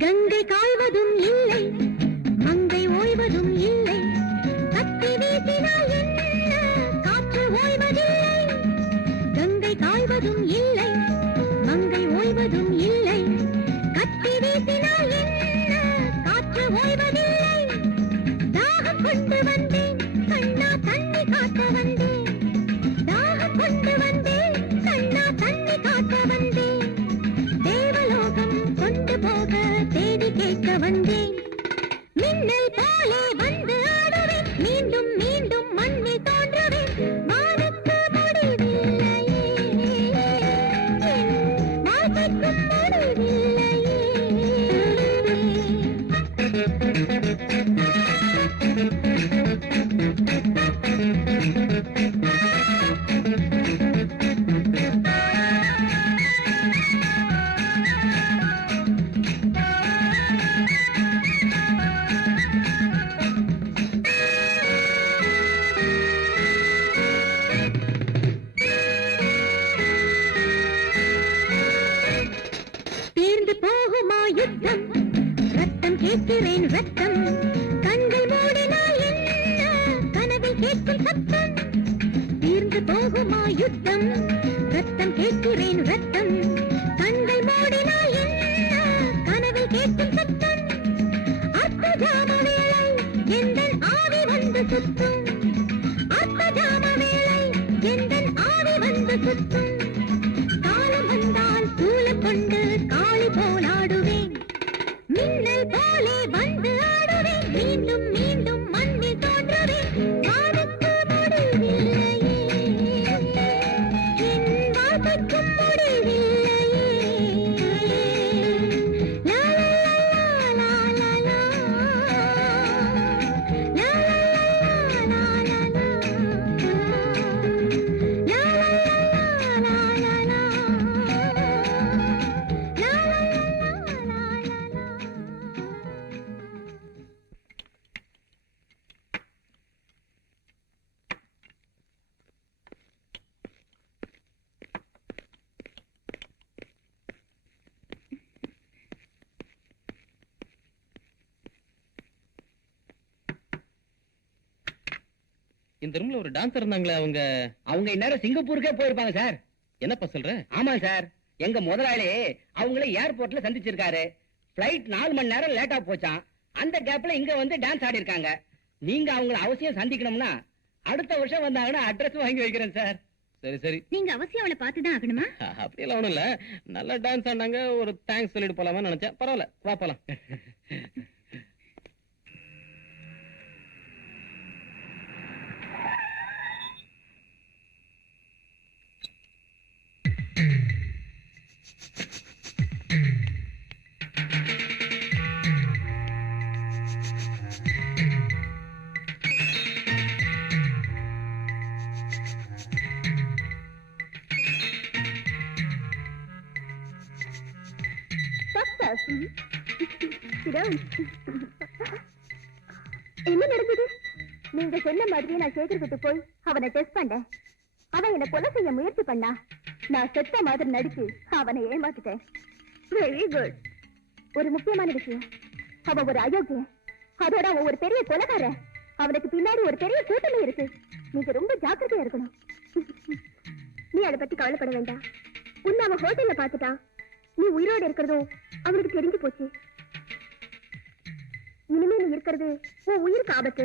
கங்கை காய்வதும் இல்லை, மங்கை ஓய்வதும் இல்லை. கத்தி வீசினால் என்ன, காற்று ஓய்வதில்லை. கங்கை காய்வதும் இல்லை, மங்கை ஓய்வதும் இல்லை. கத்தி வீசினால் என்ன, காற்று ஓய்வதில்லை. தாகம் கொண்டு வந்தேன் கண்ணா, தண்ணி காட்ட வந்தேன். தாகம் கொண்டு வந்தேன் கண்ணா, தண்ணி காட்ட வந்தேன். தேவலோகம் கொண்டு போக தேடி கேட்க வந்தேன். மின்னல் போலே வந்து ஆடுவேன், மீண்டும் மீண்டும் மண்ணில் தோன்றுவேன். வானுக்கு முடிவில்லையே, என் வாழ்க்கைக்கும் முடிவில்லையே. தீர்ந்து போகுமா யுத்தம், ரத்தம் கேட்கிறேன் ரத்தம். கண்கள் மூடினால் என்ன, கனவில் கேட்கும் சத்தம். தீர்ந்து போகுமா யுத்தம், ரத்தம் கேட்கிறேன் ரத்தம். கண்கள் மூடினால் என்ன, கனவில் கேட்கும் மின்னல் போலே வந்து ஆடுவேன் மீண்டும் மீண்டும் மண்ணில் தோன்றுவேன் வானுக்கு முடிவில்லையே என் வாழ்க்கைக்கும் முடிவில்லையே லா லா லா லா லா லா லா லா இந்த ரூம்ல ஒரு டான்சர் இருந்தாங்களே அவங்க இந்நேரம் சிங்கப்பூருக்கே போயிருப்பாங்க சார். என்னப்பா சொல்ற? ஆமா சார், எங்க முதலாளி அவங்கள ஏர்போர்ட்ல சந்திச்சிருக்காரு. பிளைட் 4 மணி நேரம் லேட்டா போச்சான். அந்த கேப்ல இங்க வந்து டான்ஸ் ஆடி இருக்காங்க. நீங்க அவங்கள அவசியம் சந்திக்கணும்னா அடுத்த வருஷம் வந்தாங்கன்னா அட்ரஸ் வாங்கி வைக்கிறேன் சார். சரி சரி, நீங்க அவசியம் அவளை பார்த்துதான் ஆகணுமா? அப்படியெல்லாம் ஒண்ணும் இல்ல, நல்லா டான்ஸ் ஆடினாங்க, ஒரு தேங்க்ஸ் சொல்லிட்டு போலாமா நினைச்சேன். பரவாயில்ல, வா போலாம். என்ன நடந்தது? நீங்க சொன்ன மாதிரியே நான் சேகர் கிட்ட போய் அவனை டெஸ்ட் பண்ணேன். அவன் என்ன கொலை செய்ய முயற்சி பண்ணா. நான் செத்த மாதிரி நடிச்சு அவனை ஏமாத்திட்டேன். Very good. ஒரு முக்கியமான விஷயம், அவன் ஒரு அயோக்கியன். அதோட அவன் ஒரு பெரிய கொலைகாரன். அவனுக்கு பின்னாடி ஒரு பெரிய கூட்டணி இருக்கு. நீங்க ரொம்ப ஜாக்கிரதையா இருக்கணும். நீ அதை பத்தி கவலைப்பட வேண்டாம். உன்னை அவன் ஹோட்டல்ல பாத்துட்டான். நீ உயிரோடு இருக்கிறதும் அவனுக்கு தெரிஞ்சு போச்சு. இனிமே நீ இருக்கிறது உன் உயிருக்கு ஆபத்து.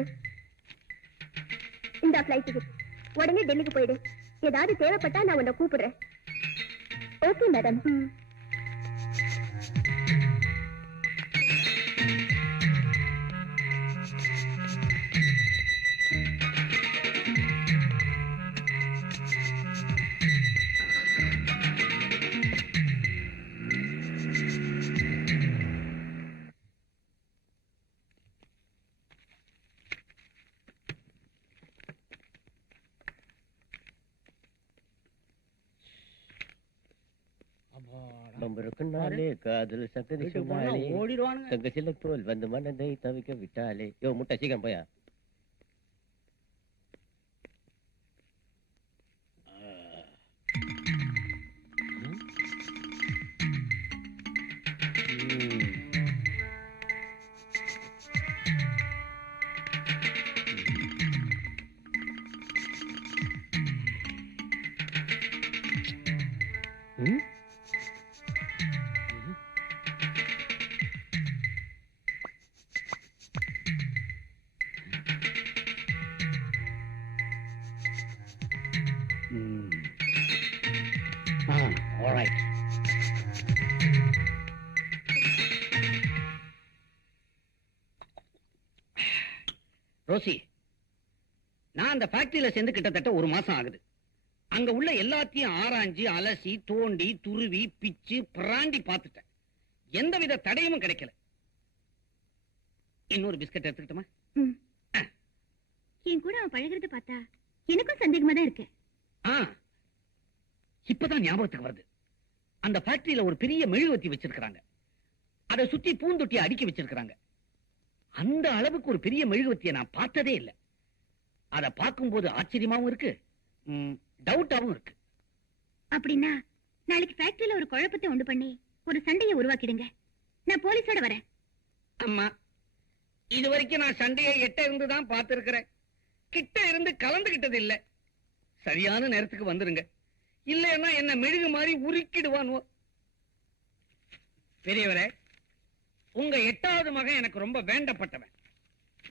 இந்த ஃபிளைட் டிக்கெட், உடனே டெல்லிக்கு போயிடு. ஏதாவது தேவைப்பட்டா நான் உன்னை கூப்பிடுறேன். Okay madam. காதல் சக்கரை ஓடிடுவானுங்க. தங்க சில போல் வந்து மனதை தவிக்க விட்டாலே. யோ முட்டை சீக்கிரம் போயா. ரோசி, நான் அந்த ஃபேக்டரியில சேர்ந்து கிட்டத்தட்ட 1 மாசம் ஆகுது. அங்க உள்ள எல்லாத்தையும் ஆராய்ஞ்சு அலசி தோண்டி துருவி பிச்சு பிராண்டி பார்த்துட்டேன். எந்தவித தடையும் கிடைக்கல. இன்னொரு பிஸ்கட் எடுத்துக்கிட்டோமா? என் கூட அவன் பழகிறது பார்த்தா எனக்கும் சந்தேகமா தான் இருக்கு. இப்பதான் ஞாபகத்துக்கு வருது. அந்த ஃபேக்டரியில ஒரு பெரிய மெழுகுவர்த்தி வச்சிருக்காங்க. அதை சுத்தி பூந்தொட்டியை அடுக்கி வச்சிருக்காங்க. அந்த அளவுக்கு ஒரு பெரிய மெழுகுவர்த்தியை நான் பார்த்ததே இல்லை. அதை பார்க்கும்போது ஆச்சரியமாவும் இருக்கு, டவுட்டாவும் இருக்கு. அப்படின்னா நாளைக்கு ஃபேக்டரியில ஒரு குழப்பத்தை உண்டு பண்ணி ஒரு சண்டையை உருவாக்கிடுங்க. நான் போலீஸோட வரேன். அம்மா, இது வரைக்கும் நான் சண்டையை எட்ட இருந்து தான் பார்த்திருக்கிறேன். கிட்ட இருந்து கலந்துகிட்டது இல்ல. சரியான நேரத்துக்கு வந்துருங்க, இல்லைன்னா என்ன மெழுகு மாதிரி உருக்கிடுவானுவோ. பெரியவரே, உங்க 8வது மகன் எனக்கு ரொம்ப வேண்டப்பட்டவன்.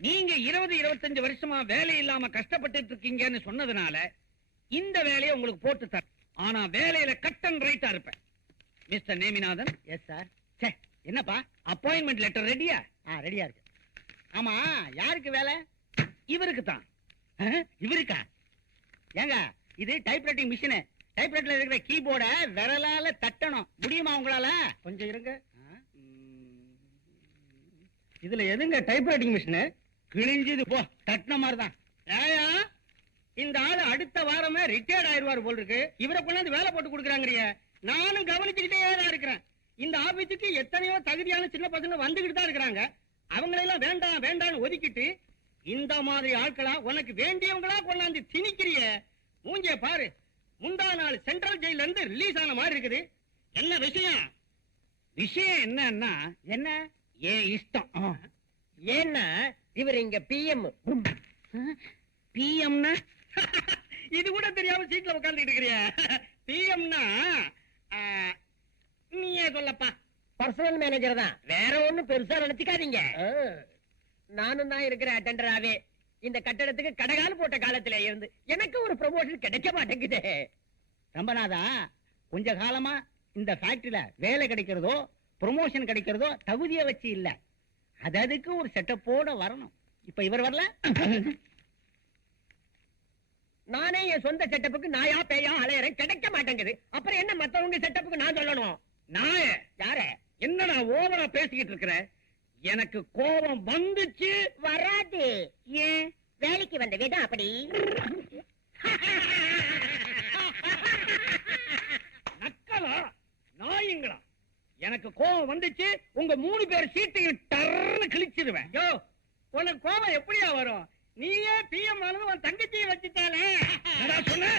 நீங்க 20-25 வருஷமா வேலை இல்லாம கஷ்டப்பட்டு இருக்கீங்கன்னு சொன்னதுனால இந்த வேலையை உங்களுக்கு போட்டு தர. ஆனா வேலையில கட் அண்ட் ரைட்டா இருப்பேன். மிஸ்டர் நேமிநாதன். Yes sir. என்னப்பா அப்பாயின்மெண்ட் லெட்டர் ரெடியா? ரெடியா இருக்கு. ஆமா, யாருக்கு வேலை? இவருக்கு தான். இவருக்கா? ஏங்க, இது டைப்ரைட்டிங் மிஷின். டைப்ரைட்டர்ல இருக்கிற கீபோர்ட விரலால தட்டணும். முடியுமா உங்களால? கொஞ்சம் இருங்க. இதுல எதுங்க டைப்ரைட்டிங் மிஷின்? கிழிஞ்சது போ, தட்டின மாதிரிதான். ஏயா, இந்த ஆளு அடுத்த வாரமே ரிட்டையர்ட் ஆயிருவாரு போல் இருக்கு. இவரை கொண்டாந்து வேலை போட்டு கொடுக்குறாங்க. நானும் கவனிச்சுக்கிட்டே தான் இருக்கிறேன். இந்த ஆபீஸுக்கு எத்தனையோ தகுதியான சின்ன பசங்க வந்துகிட்டு தான் இருக்கிறாங்க. அவங்களெல்லாம் வேண்டாம் வேண்டாம்னு ஒதுக்கிட்டு இந்த மாதிரி ஆட்களா உனக்கு வேண்டியவங்களா கொண்டாந்து திணிக்கிறிய. மூஞ்சிய பாரு, முந்தா நாள் சென்ட்ரல் ஜெயில இருந்து ரிலீஸ் ஆன மாதிரி இருக்குது. என்ன விஷயம்? விஷயம் என்னன்னா, என்ன ஏன் இஷ்டம். ஏன்னா இவர் இங்க பிஎம். பிஎம்னா இது கூட தெரியாம சீட்ல உட்கார்ந்துட்டு இருக்கிறிய. பிஎம்னா நீயே சொல்லப்பா. பர்சனல் மேனேஜர் தான், வேற ஒண்ணும் பெருசா நினைச்சுக்காதீங்க. நானும் தான் இருக்கிற அட்டெண்டராவே. இந்த கட்டடத்துக்கு கடகால் போட்ட காலத்துல இருந்து எனக்கு ஒரு ப்ரமோஷன் கிடைக்க மாட்டேங்குது. ரம்பநாதா, கொஞ்ச காலமா இந்த ஃபேக்டரியில வேலை கிடைக்கிறதோ ப்ரமோஷன் கிடைக்கிறதோ தகுதியை வச்சு இல்ல, அதுக்கு ஒரு செட்டப்போட வரணும். இப்ப இவர் வரல. நானே என் சொந்த செட்டப்புக்கு நாயா பேயா அலையறேன், கிடைக்க மாட்டேங்குது. அப்புறம் என்ன மத்தவங்க செட்டப்புக்கு நான் சொல்லணும்? நான் யார? என்னடா ஓவரா பேசிக்கிட்டு இருக்கிற? எனக்கு கோபம் வந்துச்சு. வராது. ஏன்? வேலைக்கு வந்த விதம் அப்படி. நக்கலா நாயுங்களா? எனக்கு கோபம் வந்துச்சு, உங்க 3 பேர் சீட்டையும் டர்னு கிழிச்சிடுவேன். யோ, உனக்கு கோபம் எப்படியா வரும்? நீயே பிஎம் ஆனது உன் தங்கச்சியை வச்சுட்டாலே. சொன்ன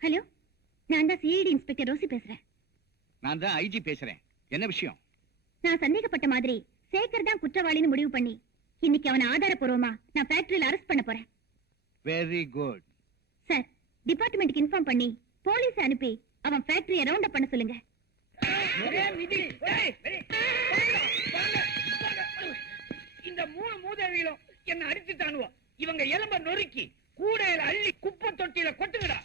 ஹலோ, நான் தான் சிஐடி இன்ஸ்பெக்டர் ரோசி பேசுறேன். நான் தான் ஐஜி பேசுறேன். என்ன விஷயம்? நான் சந்தேகப்பட்ட மாதிரி சேகர் தான் குற்றவாளின்னு முடிவு பண்ணி இன்னைக்கு அவனை ஆதாரப்பூர்வமா நான் ஃபேக்டரியில அரெஸ்ட் பண்ண போறேன். வெரி குட் சார், டிபார்ட்மெண்ட்டுக்கு இன்ஃபார்ம் பண்ணி போலீஸ் அனுப்பி அவன் ஃபேக்டரியை ரவுண்ட் அப் பண்ண சொல்லுங்க. இந்த 3 மூதேவிகளும் என்ன அடிச்சுட்டானுவோ. இவங்க எலும்ப நொறுக்கி கூடையில அள்ளி குப்பை தொட்டியில கொட்டுங்கடா.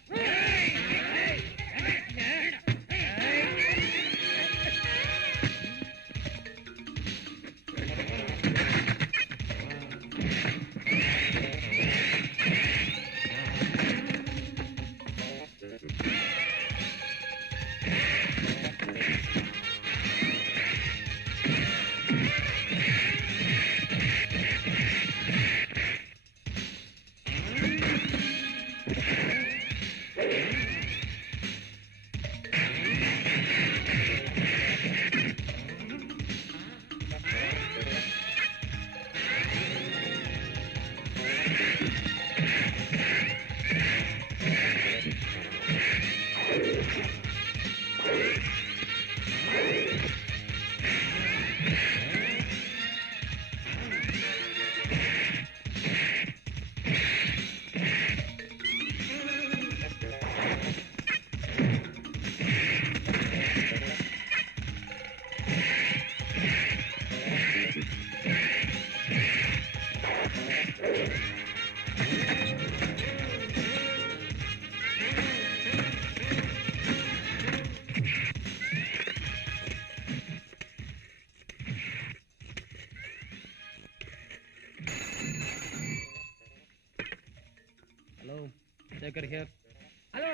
ஹலோ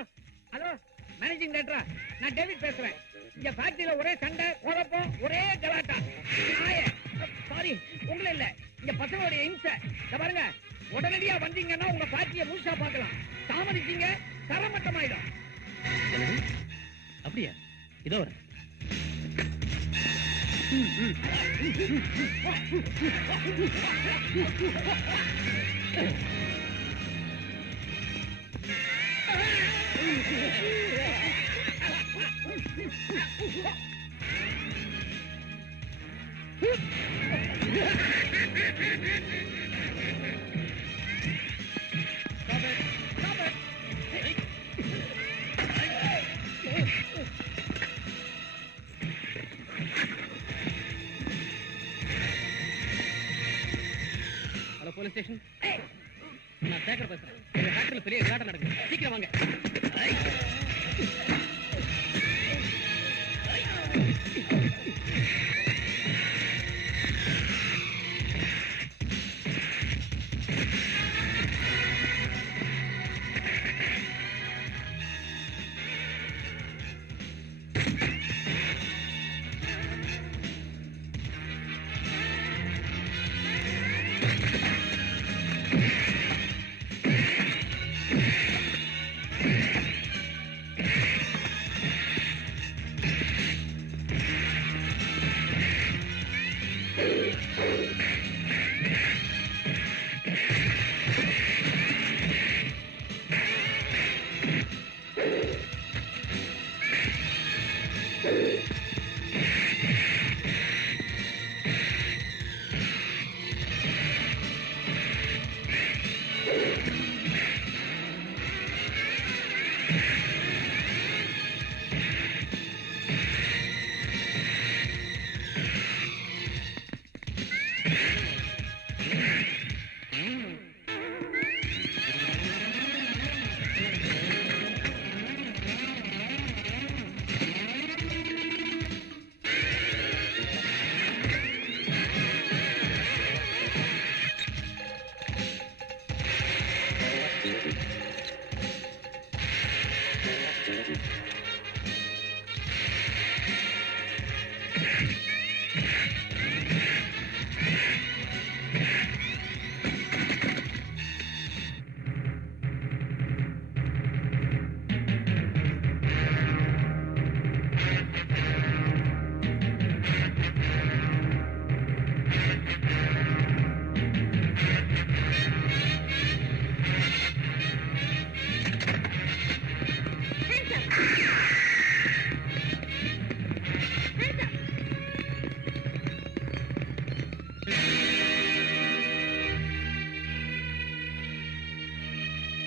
ஹலோ, மேனேஜிங் டைரக்டரா? நான் டேவிட் பேசுறேன். இங்க ஃபேக்டரியில ஒரே சண்டை, குழப்பம், ஒரே கலாட்டா. சாரி, உங்களை இல்ல, இங்க பசங்களுடைய இம்சை. பாருங்க, உடனடியா வந்தீங்கன்னா உங்க ஃபேக்டரியை முழுசா பார்க்கலாம். தாமதிச்சீங்க தரமட்டமாயிடும். அப்படியா? இதோ வரேன். Police station. நான் சேகர் பேசுறேன். எங்க ஃபேக்டரியில பெரிய விளையாட்டம் நடக்குது. சீக்கிரம் வாங்க.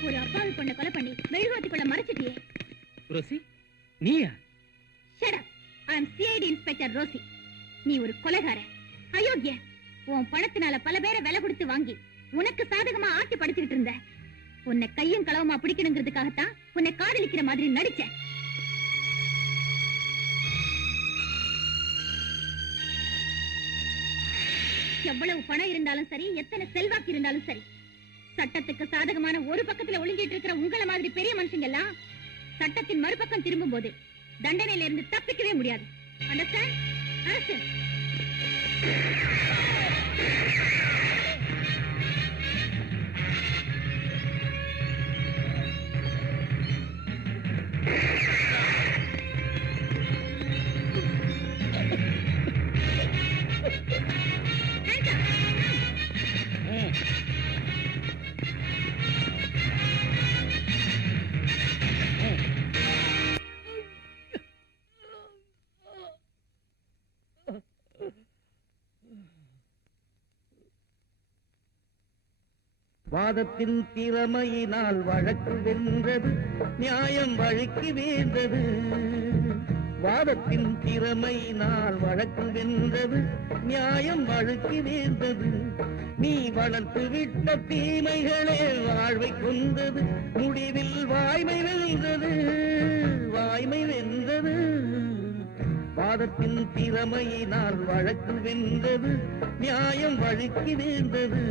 ஒரு அப்பாவி பொண்ணை கொலை பண்ணி மெழுகுவர்த்திக்குள்ள மறைச்சிட்டியே. ரோசி, நீயா? Shut up. I am CID inspector Rosy. நீ ஒரு கொலைகாரன், அயோக்கிய. உன் பணத்தினால பல பேரை விலை கொடுத்து வாங்கி உனக்கு சாதகமா ஆட்டி படுத்திட்டு இருந்த. உன்னை கையும் களவுமா பிடிக்கணுங்கிறதுக்காகத்தான் உன்னை காதலிக்கிற மாதிரி நடிச்ச. எவ்வளவு பணம் இருந்தாலும் சரி, எத்தனை செல்வாக்கு இருந்தாலும் சரி, சட்டத்துக்கு சாதகமான ஒரு பக்கத்துல ஒளிஞ்சிட்டு இருக்கிற உங்களை மாதிரி பெரிய மனுஷங்க எல்லாம் சட்டத்தின் மறுபக்கம் திரும்பும் போது தண்டனையில இருந்து தப்பிக்கவே முடியாது. அண்டர்ஸ்டாண்ட்? அரசு வாதத்தின் திறமையினால் வழக்கு வென்றது, நியாயம் வழக்கு வேந்தது. வாதத்தின் திறமையினால் வழக்கு வென்றது, நியாயம் வழக்கு வேந்தது. நீ வளர்த்து விட்ட தீமைகளே வாழ்வை கொண்டது, முடிவில் வாய்மை வென்றது, வாய்மை வென்றது. வாதத்தின் திறமையினால் வழக்கு வென்றது, நியாயம் வழக்கு வேந்தது.